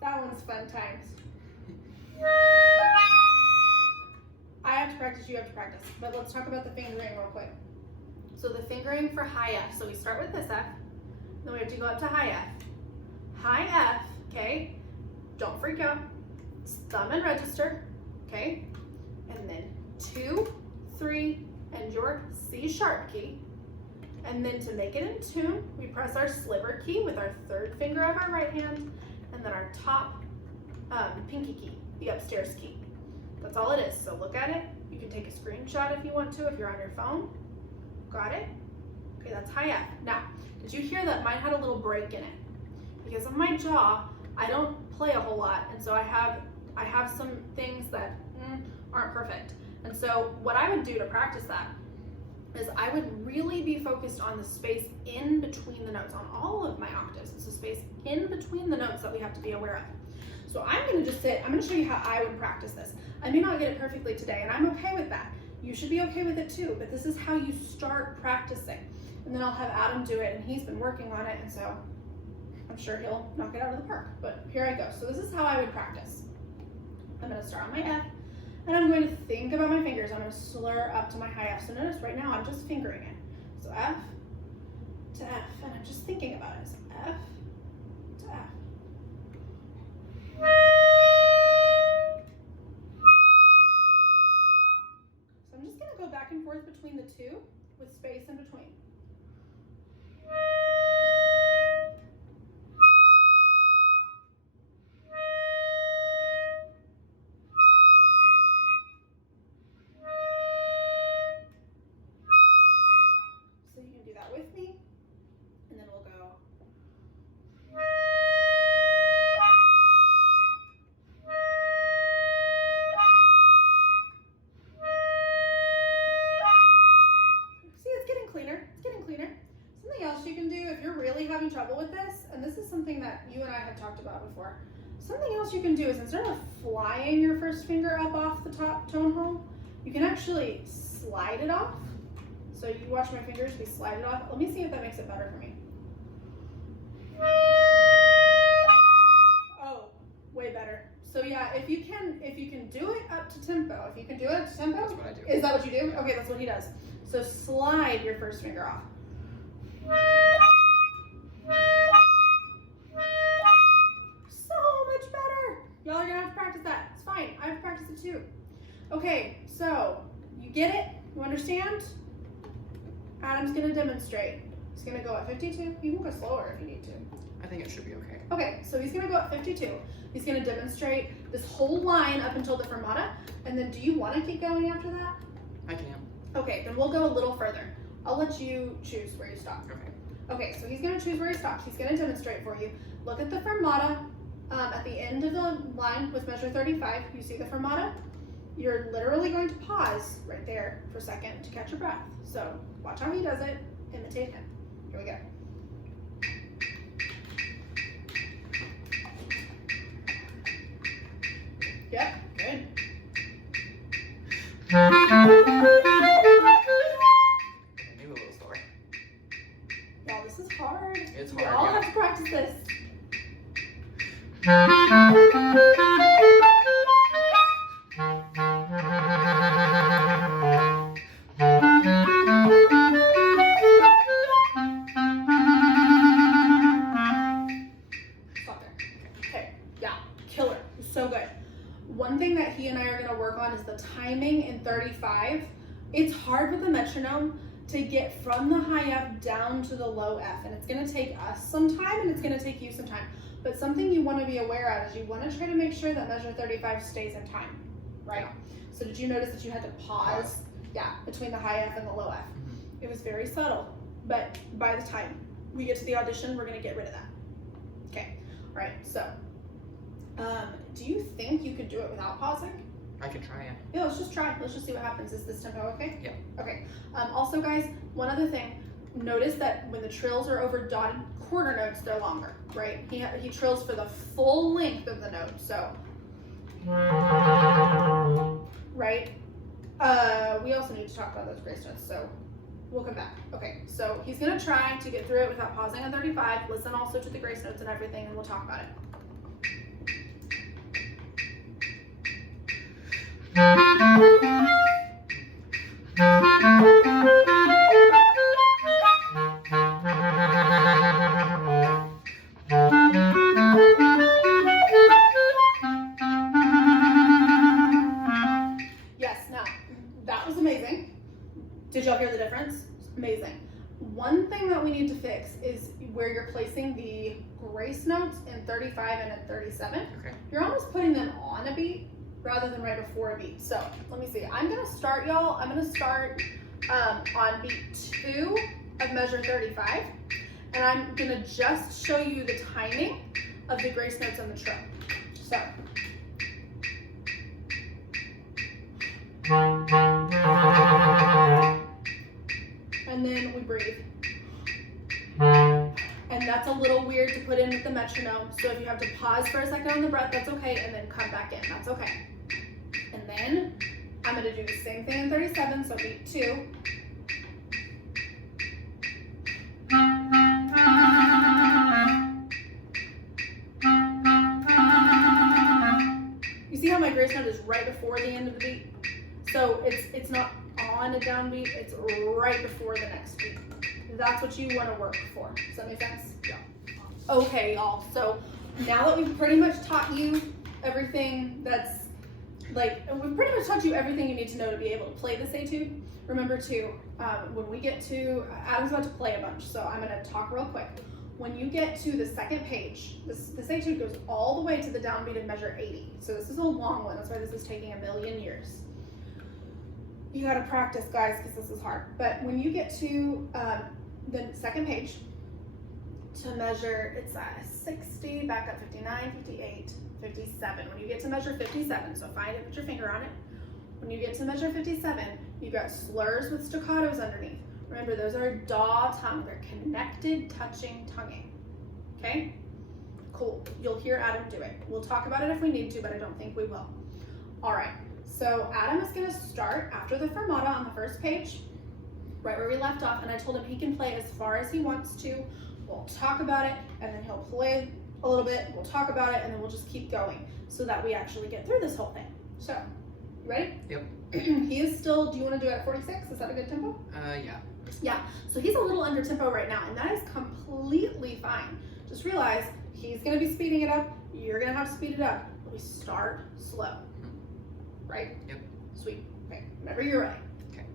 That one's fun times. I have to practice, you have to practice. But let's talk about the fingering real quick. So the fingering for high F. So we start with this F, then we have to go up to high F. High F, okay? Don't freak out. It's thumb and register, okay? And then 2, 3, and your C sharp key. And then to make it in tune, we press our sliver key with our 3rd finger of our right hand, and then our top pinky key, the upstairs key. That's all it is. So look at it. You can take a screenshot if you want to, if you're on your phone. Got it? Okay, that's high F. Now, did you hear that mine had a little break in it? Because of my jaw, I don't play a whole lot, and so I have some things that aren't perfect. And so what I would do to practice that is I would really be focused on the space in between the notes. On all of my octaves, it's the space in between the notes that we have to be aware of. So I'm gonna just sit, I'm gonna show you how I would practice this. I may not get it perfectly today, and I'm okay with that. You should be okay with it too, but this is how you start practicing. And then I'll have Adam do it, and he's been working on it, and so I'm sure he'll knock it out of the park. But here I go. So this is how I would practice. I'm gonna start on my F, and I'm going to think about my fingers. I'm gonna slur up to my high F. So notice right now I'm just fingering it. So F to F, and I'm just thinking about it. So F to F. So I'm just gonna go back and forth between the two with space in between. So you can do that with me, and then we'll go. See, it's getting cleaner. It's getting cleaner. Something else you can do if you're really having trouble with this, and this is something that you and I have talked about before. Something else you can do is instead of flying your first finger up off the top tone hole, you can actually slide it off. So you watch my fingers, we slide it off. Let me see if that makes it better for me. Oh, way better. So yeah, if you can do it up to tempo, That's what I do. is that what you do? Okay, that's what he does. So slide your first finger off. So much better. Y'all are gonna have to practice that. It's fine. I have to practice it too. Okay, so you get it? You understand? Adam's gonna demonstrate. He's gonna go at 52. You can go slower if you need to. I think it should be okay. Okay, so he's gonna go at 52. He's gonna demonstrate this whole line up until the fermata. And then do you wanna keep going after that? I can. Okay, then we'll go a little further. I'll let you choose where you stop. Okay. Okay, so he's gonna choose where he stops. He's gonna demonstrate for you. Look at the fermata at the end of the line with measure 35. You see the fermata? You're literally going to pause right there for a second to catch your breath. So watch how he does it, imitate him. Here we go. Yep, good. Maybe a little slower. Y'all, this is hard. It's We hard, all yeah. have to practice this. Stop there. Okay, yeah, killer. So good. One thing that he and I are gonna work on is the timing in 35. It's hard with the metronome to get from the high F down to the low F, and it's gonna take us some time and it's gonna take you some time. But something you wanna be aware of is you wanna try to make sure that measure 35 stays in time, right? So did you notice that you had to pause? Yeah, between the high F and the low F. It was very subtle, but by the time we get to the audition, we're gonna get rid of that. Okay, all right, so do you think you could do it without pausing? I can try it. Yeah, let's just try. Let's just see what happens. Is this tempo okay? Yeah. Okay. Also, guys, one other thing. Notice that when the trills are over dotted quarter notes, they're longer, right? He trills for the full length of the note. So, right? We also need to talk about those grace notes. So, we'll come back. Okay. So he's gonna try to get through it without pausing on 35. Listen also to the grace notes and everything, and we'll talk about it. Yes, now, that was amazing. Did y'all hear the difference? Amazing. One thing that we need to fix is where you're placing the grace notes in 35 and in 37. Okay. You're almost putting them on a beat rather than right before a beat. So let me see. I'm gonna start, y'all. I'm gonna start on beat 2 of measure 35, and I'm gonna just show you the timing of the grace notes on the trill. So. And then we breathe. And that's a little weird to put in with the metronome. So if you have to pause for a second on the breath, that's okay, and then come back in, that's okay. And then I'm gonna do the same thing in 37, so beat 2. You see how my grace note is right before the end of the beat? So it's not on a downbeat, it's right before the next beat. That's what you want to work for. Does that make sense? Yeah. Okay, y'all. So now that we've pretty much taught you everything that's we've pretty much taught you everything you need to know to be able to play this etude. Remember too, when we get to, Adam's about to play a bunch, so I'm gonna talk real quick. When you get to the second page, this etude goes all the way to the downbeat of measure 80. So this is a long one. That's why this is taking a million years. You gotta practice, guys, because this is hard. But when you get to the second page, to measure, it's 60, back up 59, 58, 57. When you get to measure 57, so find it, put your finger on it. When you get to measure 57, you've got slurs with staccatos underneath. Remember, those are daw tongue. They're connected, touching, tonguing. Okay? Cool. You'll hear Adam do it. We'll talk about it if we need to, but I don't think we will. All right. So Adam is gonna start after the fermata on the first page, right where we left off, and I told him he can play as far as he wants to. We'll talk about it, and then he'll play a little bit, we'll talk about it, and then we'll just keep going so that we actually get through this whole thing. So, you ready? Yep. He is still, do you want to do it at 46? Is that a good tempo? Yeah. Yeah, so he's a little under tempo right now, and that is completely fine. Just realize he's going to be speeding it up, you're going to have to speed it up, but we start slow. Right? Yep. Sweet. Okay, whenever you're ready. Okay.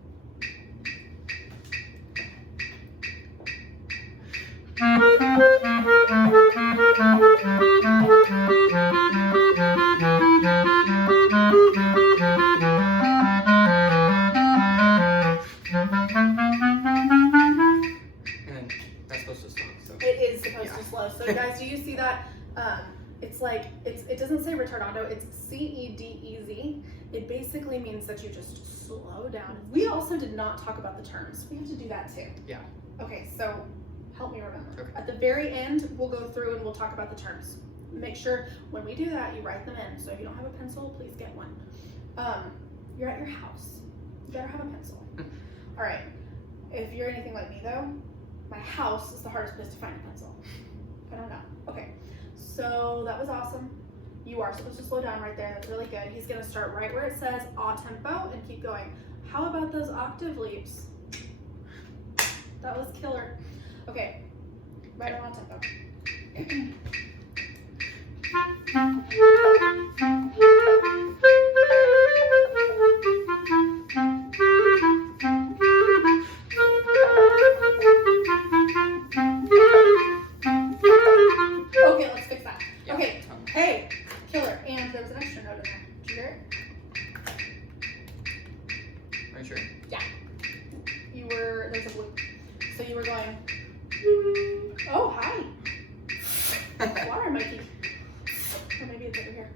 And that's supposed to stop, so. It is supposed to slow. So guys, do you see that? It's like, it doesn't say retardando, it's C-E-D-E-Z. It basically means that you just slow down. We also did not talk about the terms. We have to do that too. Yeah. Okay, so help me remember. Okay. At the very end, we'll go through and we'll talk about the terms. Make sure when we do that, you write them in. So if you don't have a pencil, please get one. You're at your house. You better have a pencil. All right. If you're anything like me though, my house is the hardest place to find a pencil. I don't know. Okay. So that was awesome. You are supposed to slow down right there. That's really good. He's going to start right where it says a tempo and keep going. How about those octave leaps? That was killer. Okay. Right on tempo. Okay, let's fix that. Yeah. Okay. Hey, killer. And there was an extra note in there. Did you hear it? Are you sure? Yeah. You were, there's a bloop. So you were going, oh, hi. Water, Mikey. Or maybe it's over here.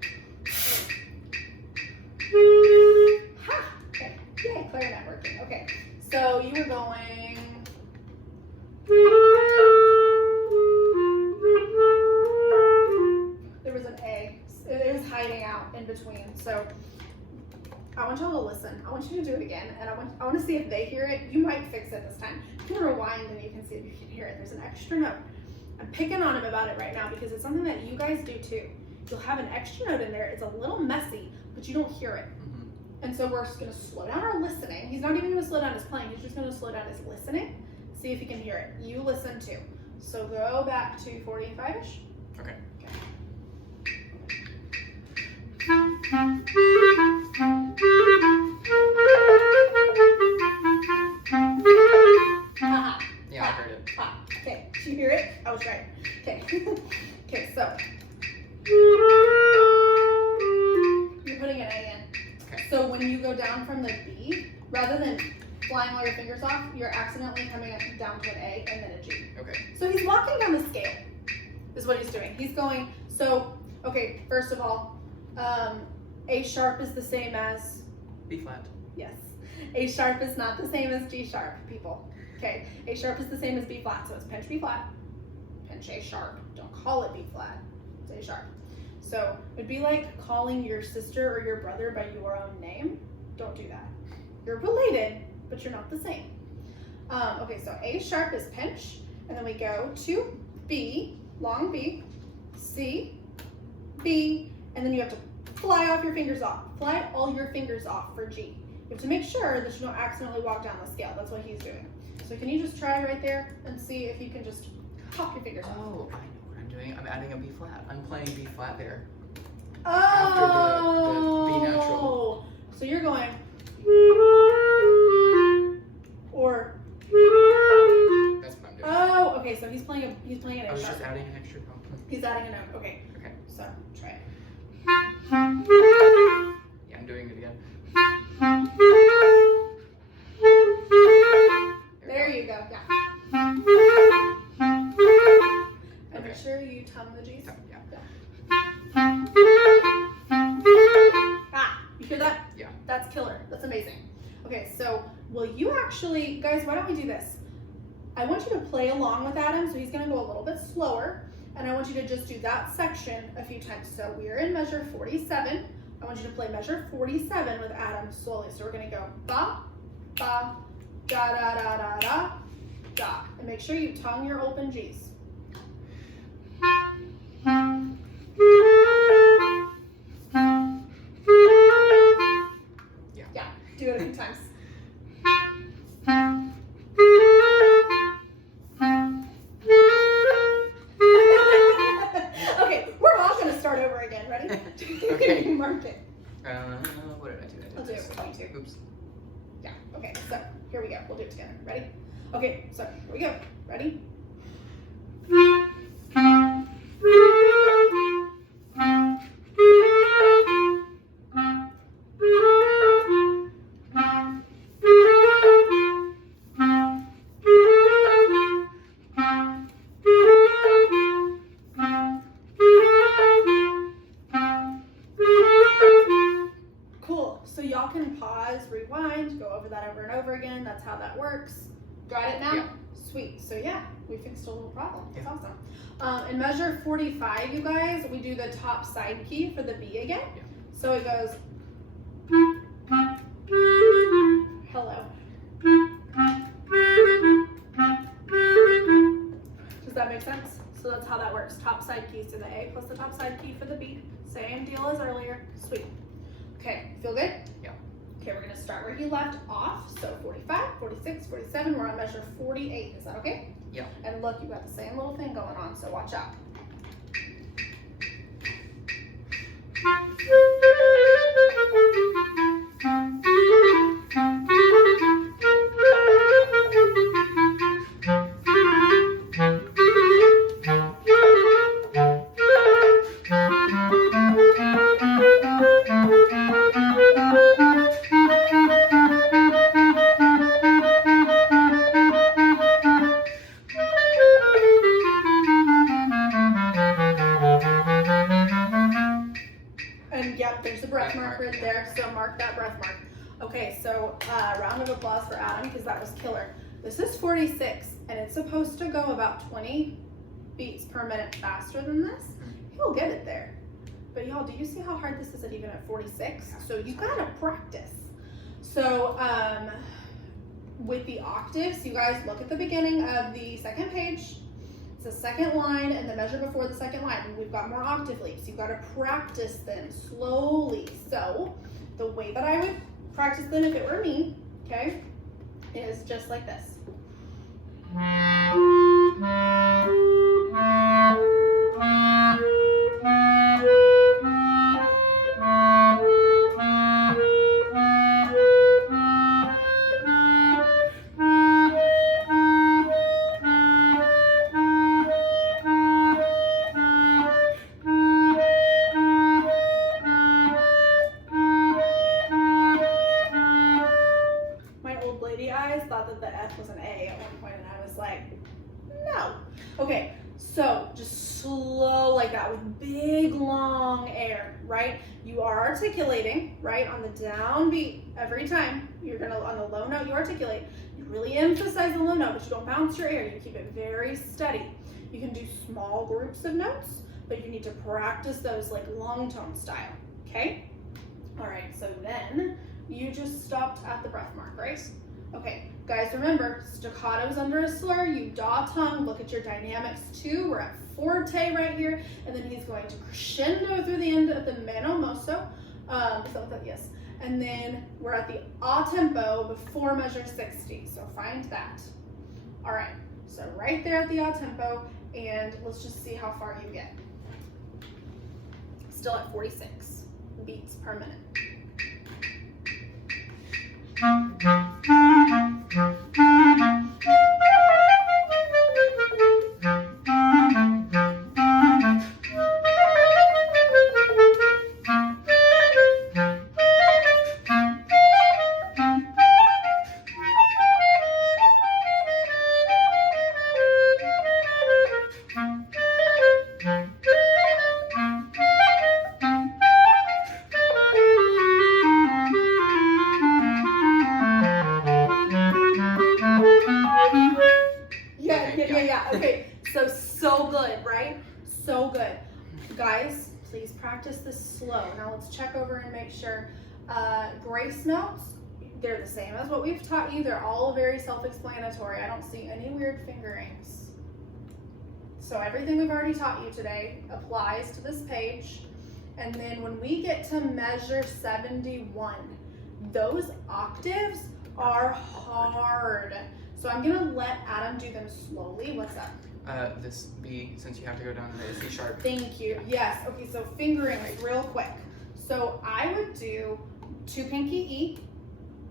Ha! Okay. Yay, clarinet working. Okay. So you were going. There was an A. It was hiding out in between. So I want y'all to listen. I want you to do it again, and I want to see if they hear it. You might fix it this time. You can rewind and you can see if you can hear it. There's an extra note. I'm picking on him about it right now because it's something that you guys do too. You'll have an extra note in there. It's a little messy, but you don't hear it. And so we're just going to slow down our listening. He's not even going to slow down his playing. He's just going to slow down his listening. See if you can hear it. You listen too. So go back to 45-ish. Okay. Haha. Yeah, I heard it. Ah, okay, did you hear it? I was right. Okay. Okay, so you're putting an A in. Okay. So when you go down from the B, rather than flying all your fingers off, you're accidentally coming down to an A and then a G. Okay. So he's walking down the scale, is what he's doing. He's going, so, okay, first of all, A sharp is the same as, B flat. yes. A sharp is not the same as G sharp, people. Okay, A sharp is the same as B flat, so it's pinch B flat, pinch A sharp. Don't call it B flat, it's A sharp. So it'd be like calling your sister or your brother by your own name. Don't do that. You're related, but you're not the same. Okay, so A sharp is pinch, and then we go to B, long B, C, B, and then you have to fly off your fingers off. Fly all your fingers off for G. You have to make sure that you don't accidentally walk down the scale. That's what he's doing. So can you just try right there and see if you can just hop your fingers off? Oh, I know what I'm doing. I'm adding a B flat. I'm playing B flat there. Oh! After the B natural. So you're going, or, That's what I'm doing. oh, okay, so he's playing an I A was sharp. just adding an extra tone. He's adding a note, okay. Okay. So, try it. Yeah, I'm doing it again. There you go, yeah. And make sure you tongue the G's. Yeah. Ah, you hear that? Yeah. That's killer. That's amazing. Okay, so will you actually, guys, why don't we do this? I want you to play along with Adam, so he's going to go a little bit slower, and I want you to just do that section a few times. So we are in measure 47. I want you to play measure 47 with Adam slowly. So we're gonna go ba, ba, da, da, da, da, da, da. And make sure you tongue your open G's. Yeah, do it a few times. Okay, we're all gonna start over again. Ready? Okay. Mark it. What did I do? I'll do it with you too. Oops. Yeah, okay, so here we go. We'll do it together. Ready? Okay, so here we go. Ready? Cool. So y'all can pause, rewind, go over that over and over again. That's how that works. Got it now? Yeah. Sweet. So yeah, we fixed a little problem. That's Yeah. awesome. In measure 45, you guys, we do the top side key for the B again. Yeah. So it goes hello. Does that make sense? So that's how that works. Top side keys to the A plus the top side key for the B. Same deal as earlier. Sweet. Okay, feel good? Yeah. Okay, we're gonna start where you left off. So 45, 46, 47, we're on measure 48. Is that okay? Yeah. And look, you got the same little thing going on, so watch out. And yep, there's the breath mark right there, so mark that breath mark. Okay, so round of applause for Adam because that was killer. This is 46 and it's supposed to go about 20 beats per minute faster than this. He'll get it there. But y'all, do you see how hard this is at even at 46? So you gotta practice. So with the octaves, you guys look at the beginning of the second page. It's the second line and the measure before the second line. We've got more octave leaps. You've got to practice them slowly. So the way that I would practice them if it were me, okay, is just like this. Thought that the F was an A at one point and I was like, no. Okay, so just slow like that with big long air, right? You are articulating, right? On the downbeat every time. You're gonna, on the low note, you articulate. You really emphasize the low note, but you don't bounce your air. You keep it very steady. You can do small groups of notes, but you need to practice those like long tone style, okay? All right, so then you just stopped at the breath mark, right? Okay, guys, remember, staccato's under a slur, you daw tongue, look at your dynamics too. We're at forte right here, and then he's going to crescendo through the end of the mano mosso. Is that what that, yes. And then we're at the a tempo before measure 60, so find that. All right, so right there at the a tempo, and let's just see how far you get. Still at 46 beats per minute. practice this slow. Now let's check over and make sure. Grace notes, they're the same as what we've taught you. They're all very self-explanatory. I don't see any weird fingerings. So everything we've already taught you today applies to this page. And then when we get to measure 71, those octaves are hard. So I'm gonna let Adam do them slowly. What's that? This B, since you have to go down to the C sharp. Thank you. Yes. Okay, so fingering like real quick. So I would do 2 pinky E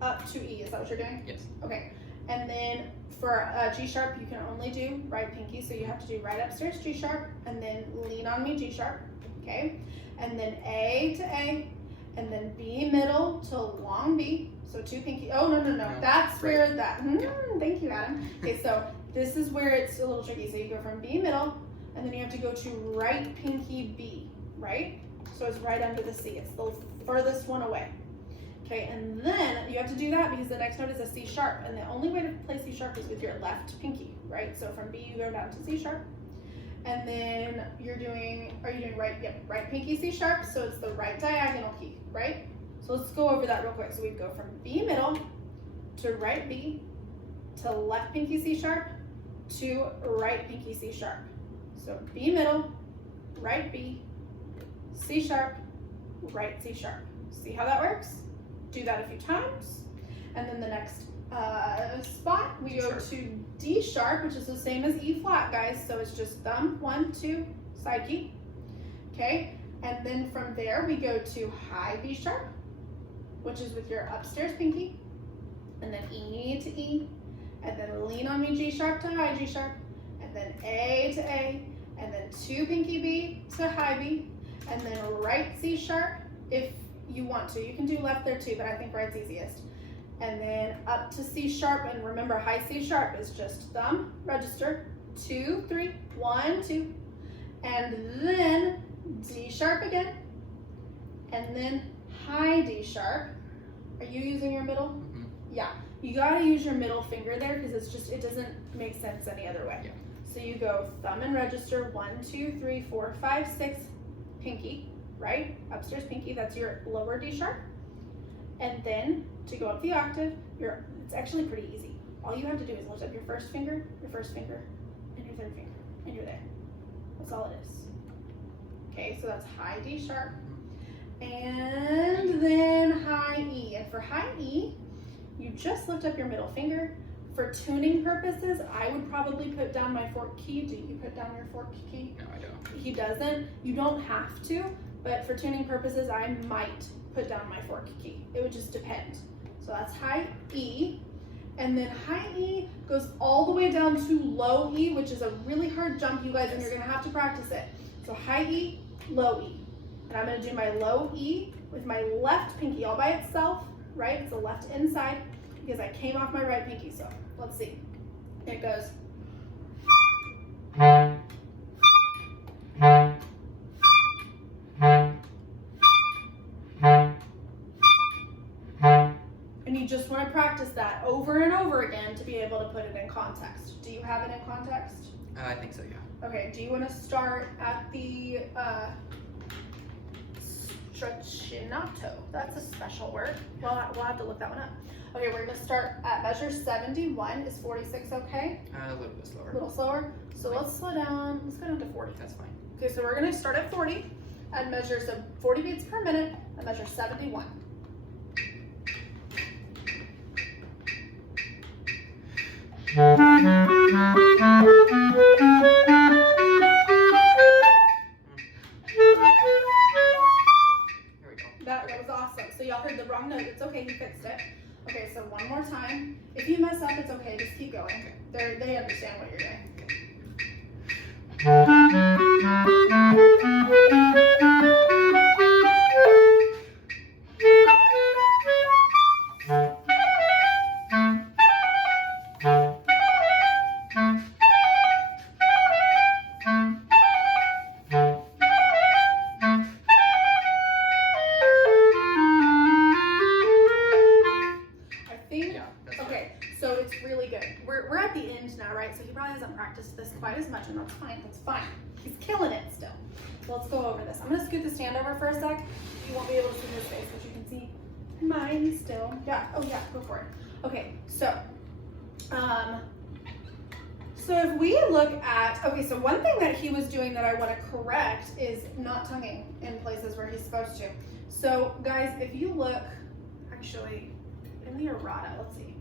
up to E. Is that what you're doing? Yes. Okay. And then for G sharp, you can only do right pinky. So you have to do right upstairs G sharp and then lean on me G sharp. Okay. And then A to A and then B middle to long B. So 2 pinky. Oh, no. That's right. where that. Thank you, Adam. Okay, so this is where it's a little tricky. So you go from B middle and then you have to go to right pinky B, right? So it's right under the C. It's the furthest one away. Okay, and then you have to do that because the next note is a C sharp, and the only way to play C sharp is with your left pinky, right? So from B you go down to C sharp, and then are you doing right? Yep, right pinky C sharp. So it's the right diagonal key, right? So let's go over that real quick. So we go from B middle to right B to left pinky C sharp to right pinky C sharp. So B middle, right B, C sharp, right C sharp. See how that works? Do that a few times. And then the next spot, we go to D sharp, which is the same as E flat, guys. So it's just thumb, 1, 2, side key. Okay, and then from there, we go to high B sharp, which is with your upstairs pinky, and then E to E, and then lean on me G sharp to high G sharp, and then A to A, and then 2 pinky B to high B, and then right C sharp if you want to. You can do left there too, but I think right's easiest. And then up to C sharp, and remember high C sharp is just thumb, register, 2, 3, 1, 2, and then D sharp again, and then high D sharp. Are you using your middle? Mm-hmm. Yeah, you gotta use your middle finger there because it doesn't make sense any other way. Yeah. So you go thumb and register, 1, 2, 3, 4, 5, 6, pinky, right? Upstairs pinky, that's your lower D sharp. And then to go up the octave, it's actually pretty easy. All you have to do is lift up your first finger, and your third finger, and you're there. That's all it is. Okay, so that's high D sharp. And then high E. And for high E, you just lift up your middle finger. For tuning purposes, I would probably put down my fork key. Do you put down your fork key? No, I don't. He doesn't. You don't have to, but for tuning purposes, I might put down my fork key. It would just depend. So that's high E. And then high E goes all the way down to low E, which is a really hard jump, you guys, and you're gonna have to practice it. So high E, low E. And I'm gonna do my low E with my left pinky all by itself, right? It's the left inside because I came off my right pinky. So let's see. It goes. And you just want to practice that over and over again to be able to put it in context. Do you have it in context? I think so, yeah. Okay, do you want to start at the stracinato? That's a special word. We'll have to look that one up. Okay, we're going to start at measure 71. Is 46 okay? A little bit slower. A little slower? So let's slow down. Let's go down to 40. That's fine. Okay, so we're going to start at 40 and measure 40 beats per minute and measure 71. Here we go. That was awesome. So y'all heard the wrong note. It's okay, he fixed it. Okay, so one more time. If you mess up, it's okay. Just keep going. They understand what you're doing. We're at the end now, right? So he probably hasn't practiced this quite as much, and that's fine. That's fine. let's go over this. I'm gonna scoot the stand over for a sec. You won't be able to see his face, but you can see mine still. Yeah, oh yeah, go for it. Okay, so if we look at, okay, so one thing that he was doing that I want to correct is not tonguing in places where he's supposed to. So guys, if you look, actually, in the errata, let's see.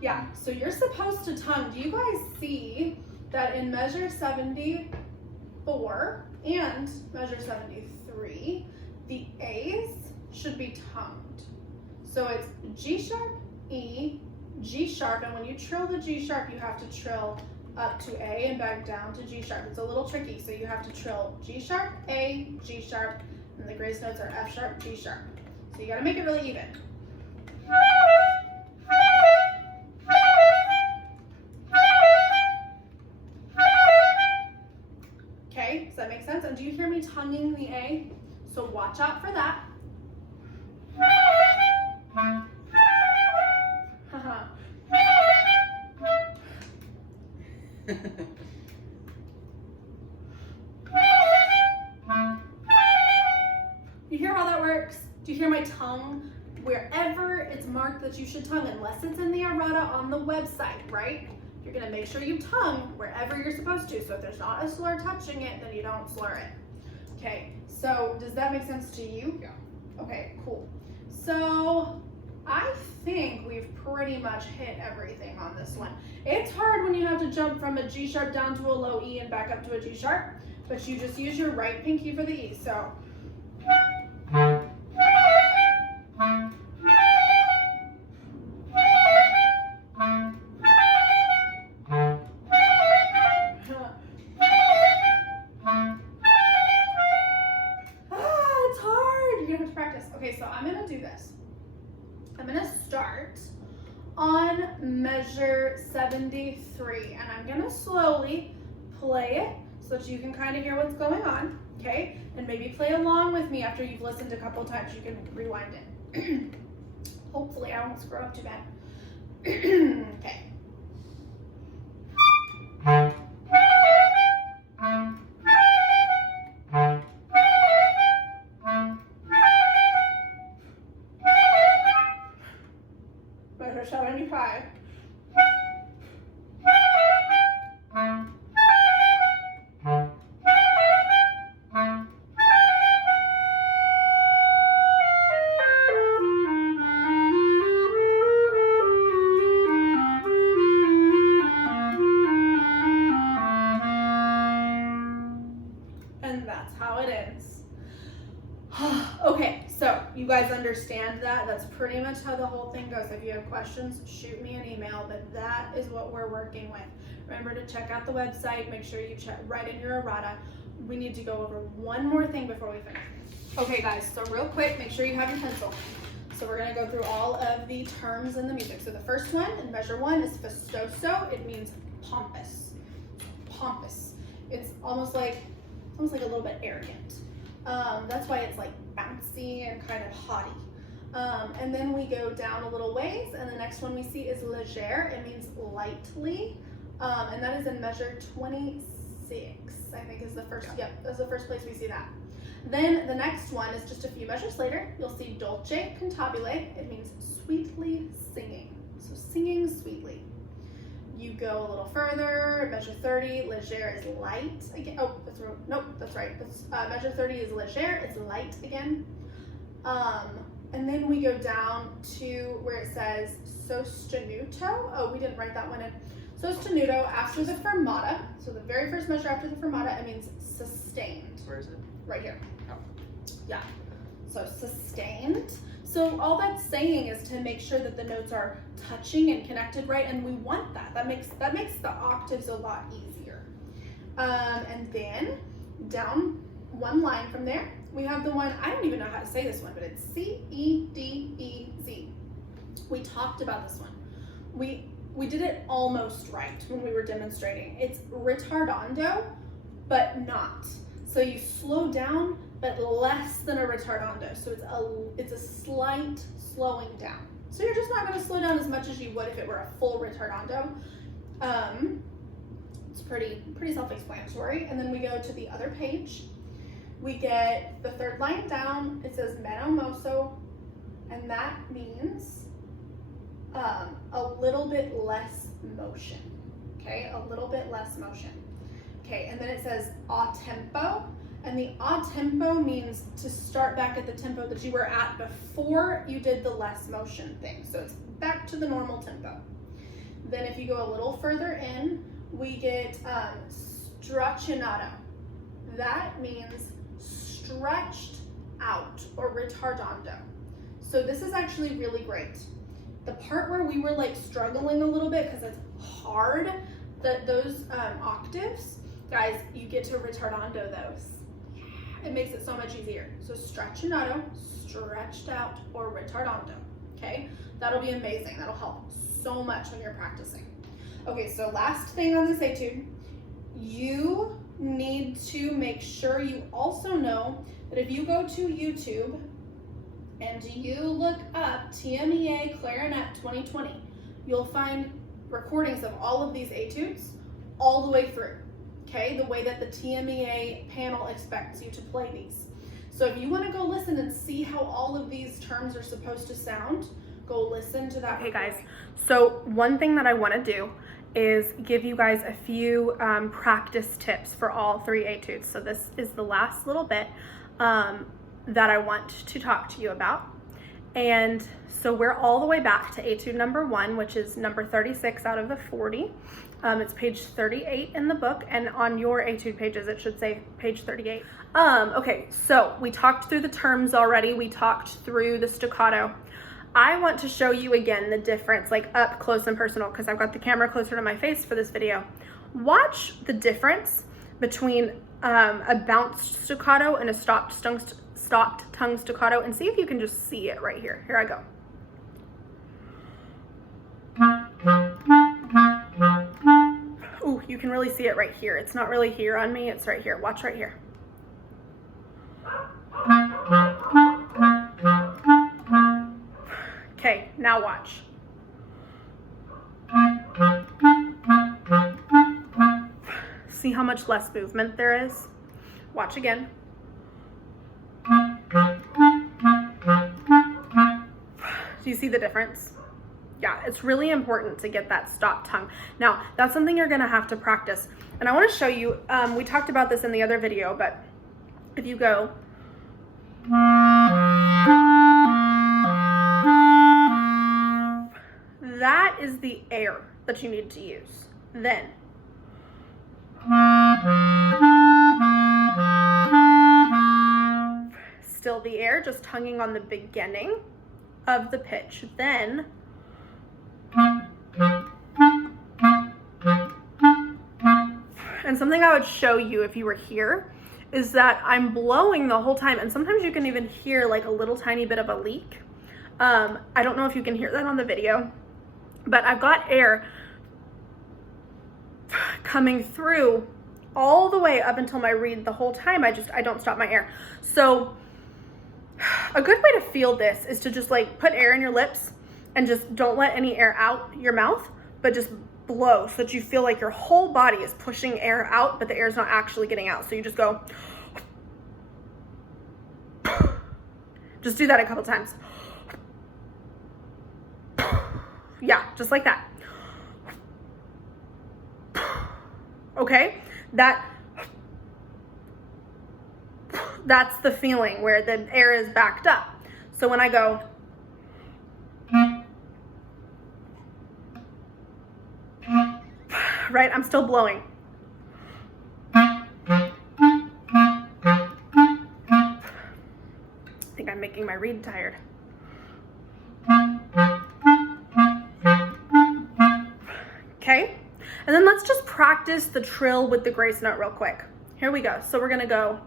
Yeah, so you're supposed to tongue. Do you guys see that in measure 74 and measure 73, the A's should be tongued. So it's G sharp, E, G sharp, and when you trill the G sharp, you have to trill up to A and back down to G sharp. It's a little tricky, so you have to trill G sharp, A, G sharp, and the grace notes are F sharp, G sharp. So you gotta make it really even. Okay, does that make sense? And do you hear me tonguing the A? So watch out for that. You hear how that works? Do you hear my tongue? Wherever it's marked that you should tongue, unless it's in the errata on the website, right? You're gonna make sure you tongue wherever you're supposed to. So if there's not a slur touching it, then you don't slur it. Okay, so does that make sense to you? Yeah. Okay, cool. So I think we've pretty much hit everything on this one. It's hard when you have to jump from a G sharp down to a low E and back up to a G sharp, but you just use your right pinky for the E. So it's hard. You're gonna have to practice. Okay, so I'm gonna do this. I'm gonna start on measure 73, and I'm gonna slowly play it so that you can kind of hear what's going on, okay? And maybe play along with me after you've listened a couple times. You can rewind it. Hopefully I won't screw up too bad. Okay. Measure 75. And that's how it ends. Okay, so you guys understand that? That's pretty much how the whole thing goes. If you have questions, shoot me an email, but that is what we're working with. Remember to check out the website, make sure you write in your errata. We need to go over one more thing before we finish. Okay guys, so real quick, make sure you have your pencil. So we're gonna go through all of the terms in the music. So the first one in measure 1 is festoso. It means pompous. Pompous. It's almost like a little bit arrogant. That's why it's like bouncy and kind of haughty. And then we go down a little ways, and the next one we see is légère. It means lightly, and that is in measure 26, I think is the first, yep, that's the first place we see that. Then the next one is just a few measures later. You'll see dolce cantabile. It means sweetly singing, so singing sweetly. You go a little further, measure 30, légère is light again. Oh, that's wrong. Nope, that's right. Measure 30 is légère, it's light again. And then we go down to where it says sostenuto. Oh, we didn't write that one in. Sostenuto after the fermata. So the very first measure after the fermata, it means sustained. Where is it? Right here. Oh. Yeah. So sustained. So all that's saying is to make sure that the notes are touching and connected right, and we want that. That makes the octaves a lot easier. And then down one line from there, we have the one, I don't even know how to say this one, but it's C-E-D-E-Z. We talked about this one. We did it almost right when we were demonstrating. It's ritardando, but not. So you slow down, but less than a ritardando. So it's a slight slowing down. So you're just not going to slow down as much as you would if it were a full ritardando. It's pretty self-explanatory. And then we go to the other page. We get the third line down. It says meno moso, and that means a little bit less motion. Okay, a little bit less motion. Okay, and then it says a tempo, and the a tempo means to start back at the tempo that you were at before you did the less motion thing. So it's back to the normal tempo. Then if you go a little further in, we get stracciato. That means stretched out or ritardando. So this is actually really great. The part where we were like struggling a little bit because it's hard, those octaves, guys, you get to ritardando those. It makes it so much easier. So stracciato, stretched out, or ritardando, okay? That'll be amazing. That'll help so much when you're practicing. Okay, so last thing on this etude, you need to make sure you also know that if you go to YouTube and you look up TMEA Clarinet 2020, you'll find recordings of all of these etudes all the way through, okay? The way that the TMEA panel expects you to play these. So if you want to go listen and see how all of these terms are supposed to sound, go listen to that. Okay guys, so one thing that I want to do is give you guys a few practice tips for all 3 etudes. So this is the last little bit that I want to talk to you about. And so we're all the way back to etude number 1, which is number 36 out of the 40. It's page 38 in the book, and on your etude pages it should say page 38. Okay, so we talked through the terms already. We talked through the staccato. I want to show you again the difference, like up close and personal, because I've got the camera closer to my face for this video. Watch the difference between a bounced staccato and a stopped tongue staccato, and see if you can just see it right here. Here I go. Ooh, you can really see it right here. It's not really here on me, it's right here. Watch right here. Okay, now watch. See how much less movement there is? Watch again. Do you see the difference? Yeah, it's really important to get that stopped tongue. Now, that's something you're gonna have to practice. And I wanna show you, we talked about this in the other video, but if you go, that is the air that you need to use. Then, still the air, just tonguing on the beginning of the pitch. Then, and something I would show you if you were here is that I'm blowing the whole time, and sometimes you can even hear like a little tiny bit of a leak. I don't know if you can hear that on the video, but I've got air coming through all the way up until my reed the whole time. I don't stop my air. So a good way to feel this is to just like put air in your lips and just don't let any air out your mouth, but just blow so that you feel like your whole body is pushing air out, but the air is not actually getting out. So you just go, just do that a couple times. Yeah, just like that. Okay, that's the feeling where the air is backed up. So when I go, right, I'm still blowing. I think I'm making my reed tired. Okay, and then let's just practice the trill with the grace note real quick. Here we go. So we're gonna go.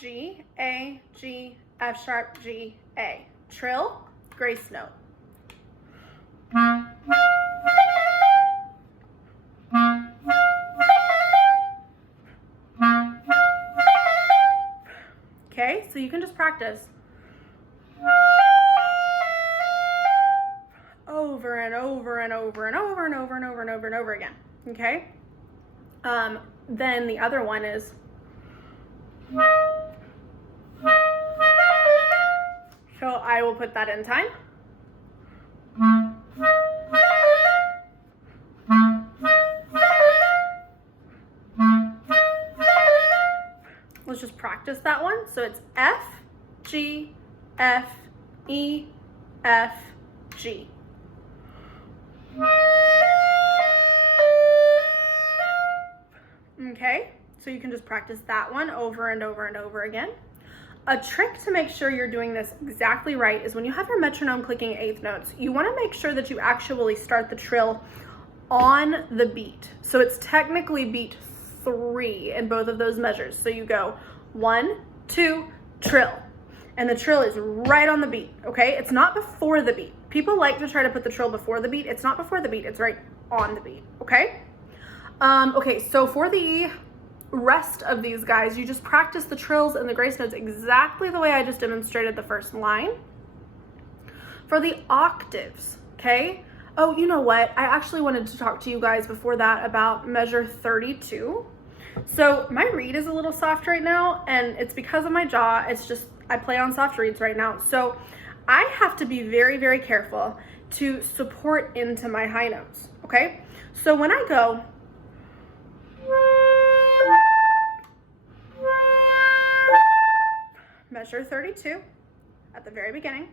G, A, G, F sharp, G, A. Trill, grace note. So you can just practice over and over and over and over and over and over and over and over again, okay? Then the other one is so I will put that in time. Let's just practice that one. So it's F, G, F, E, F, G. Okay, so you can just practice that one over and over and over again. A trick to make sure you're doing this exactly right is when you have your metronome clicking eighth notes, you want to make sure that you actually start the trill on the beat. So it's technically beat 3 in both of those measures. So you go 1, 2, trill. And the trill is right on the beat, okay? It's not before the beat. People like to try to put the trill before the beat. It's not before the beat, it's right on the beat, okay? Okay, so for the rest of these guys, you just practice the trills and the grace notes exactly the way I just demonstrated the first line. For the octaves, okay? Oh, you know what? I actually wanted to talk to you guys before that about measure 32. So my reed is a little soft right now, and it's because of my jaw. It's just, I play on soft reeds right now. So I have to be very, very careful to support into my high notes, okay? So when I go, measure 32 at the very beginning,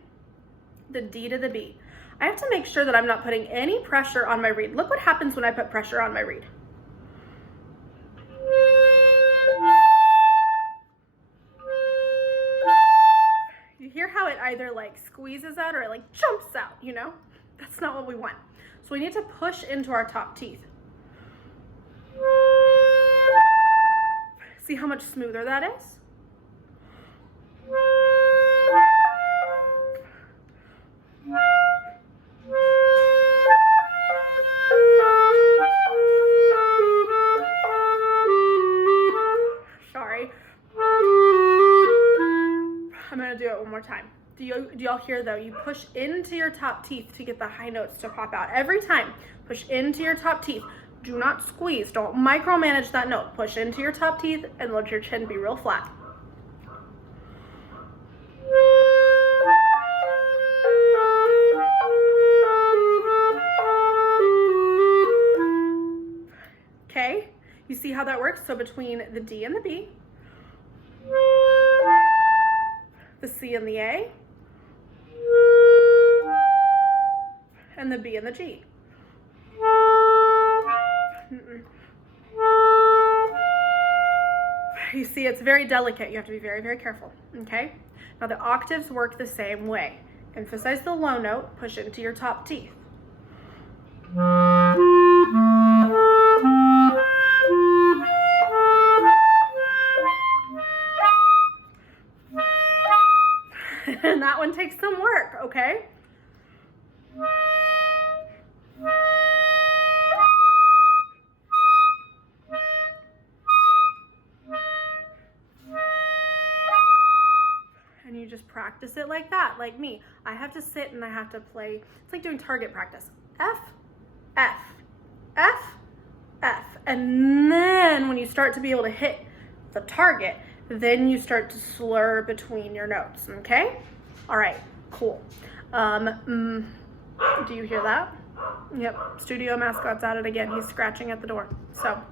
the D to the B, I have to make sure that I'm not putting any pressure on my reed. Look what happens when I put pressure on my reed. You hear how it either like squeezes out or it like jumps out, you know? That's not what we want. So we need to push into our top teeth. See how much smoother that is? Sorry. I'm gonna do it one more time. Do y'all hear though? You push into your top teeth to get the high notes to pop out. Every time, push into your top teeth. Do not squeeze, don't micromanage that note. Push into your top teeth and let your chin be real flat. Okay, you see how that works? So between the D and the B, the C and the A, and the B and the G. You see, it's very delicate. You have to be very, very careful, okay? Now the octaves work the same way. Emphasize the low note, push into your top teeth. And that one takes some work, okay? And you just practice it like that, like me. I have to sit and I have to play. It's like doing target practice. F, F, F, F. And then when you start to be able to hit the target, then you start to slur between your notes, okay? All right, cool. Do you hear that? Yep, studio mascot's at it again. He's scratching at the door. So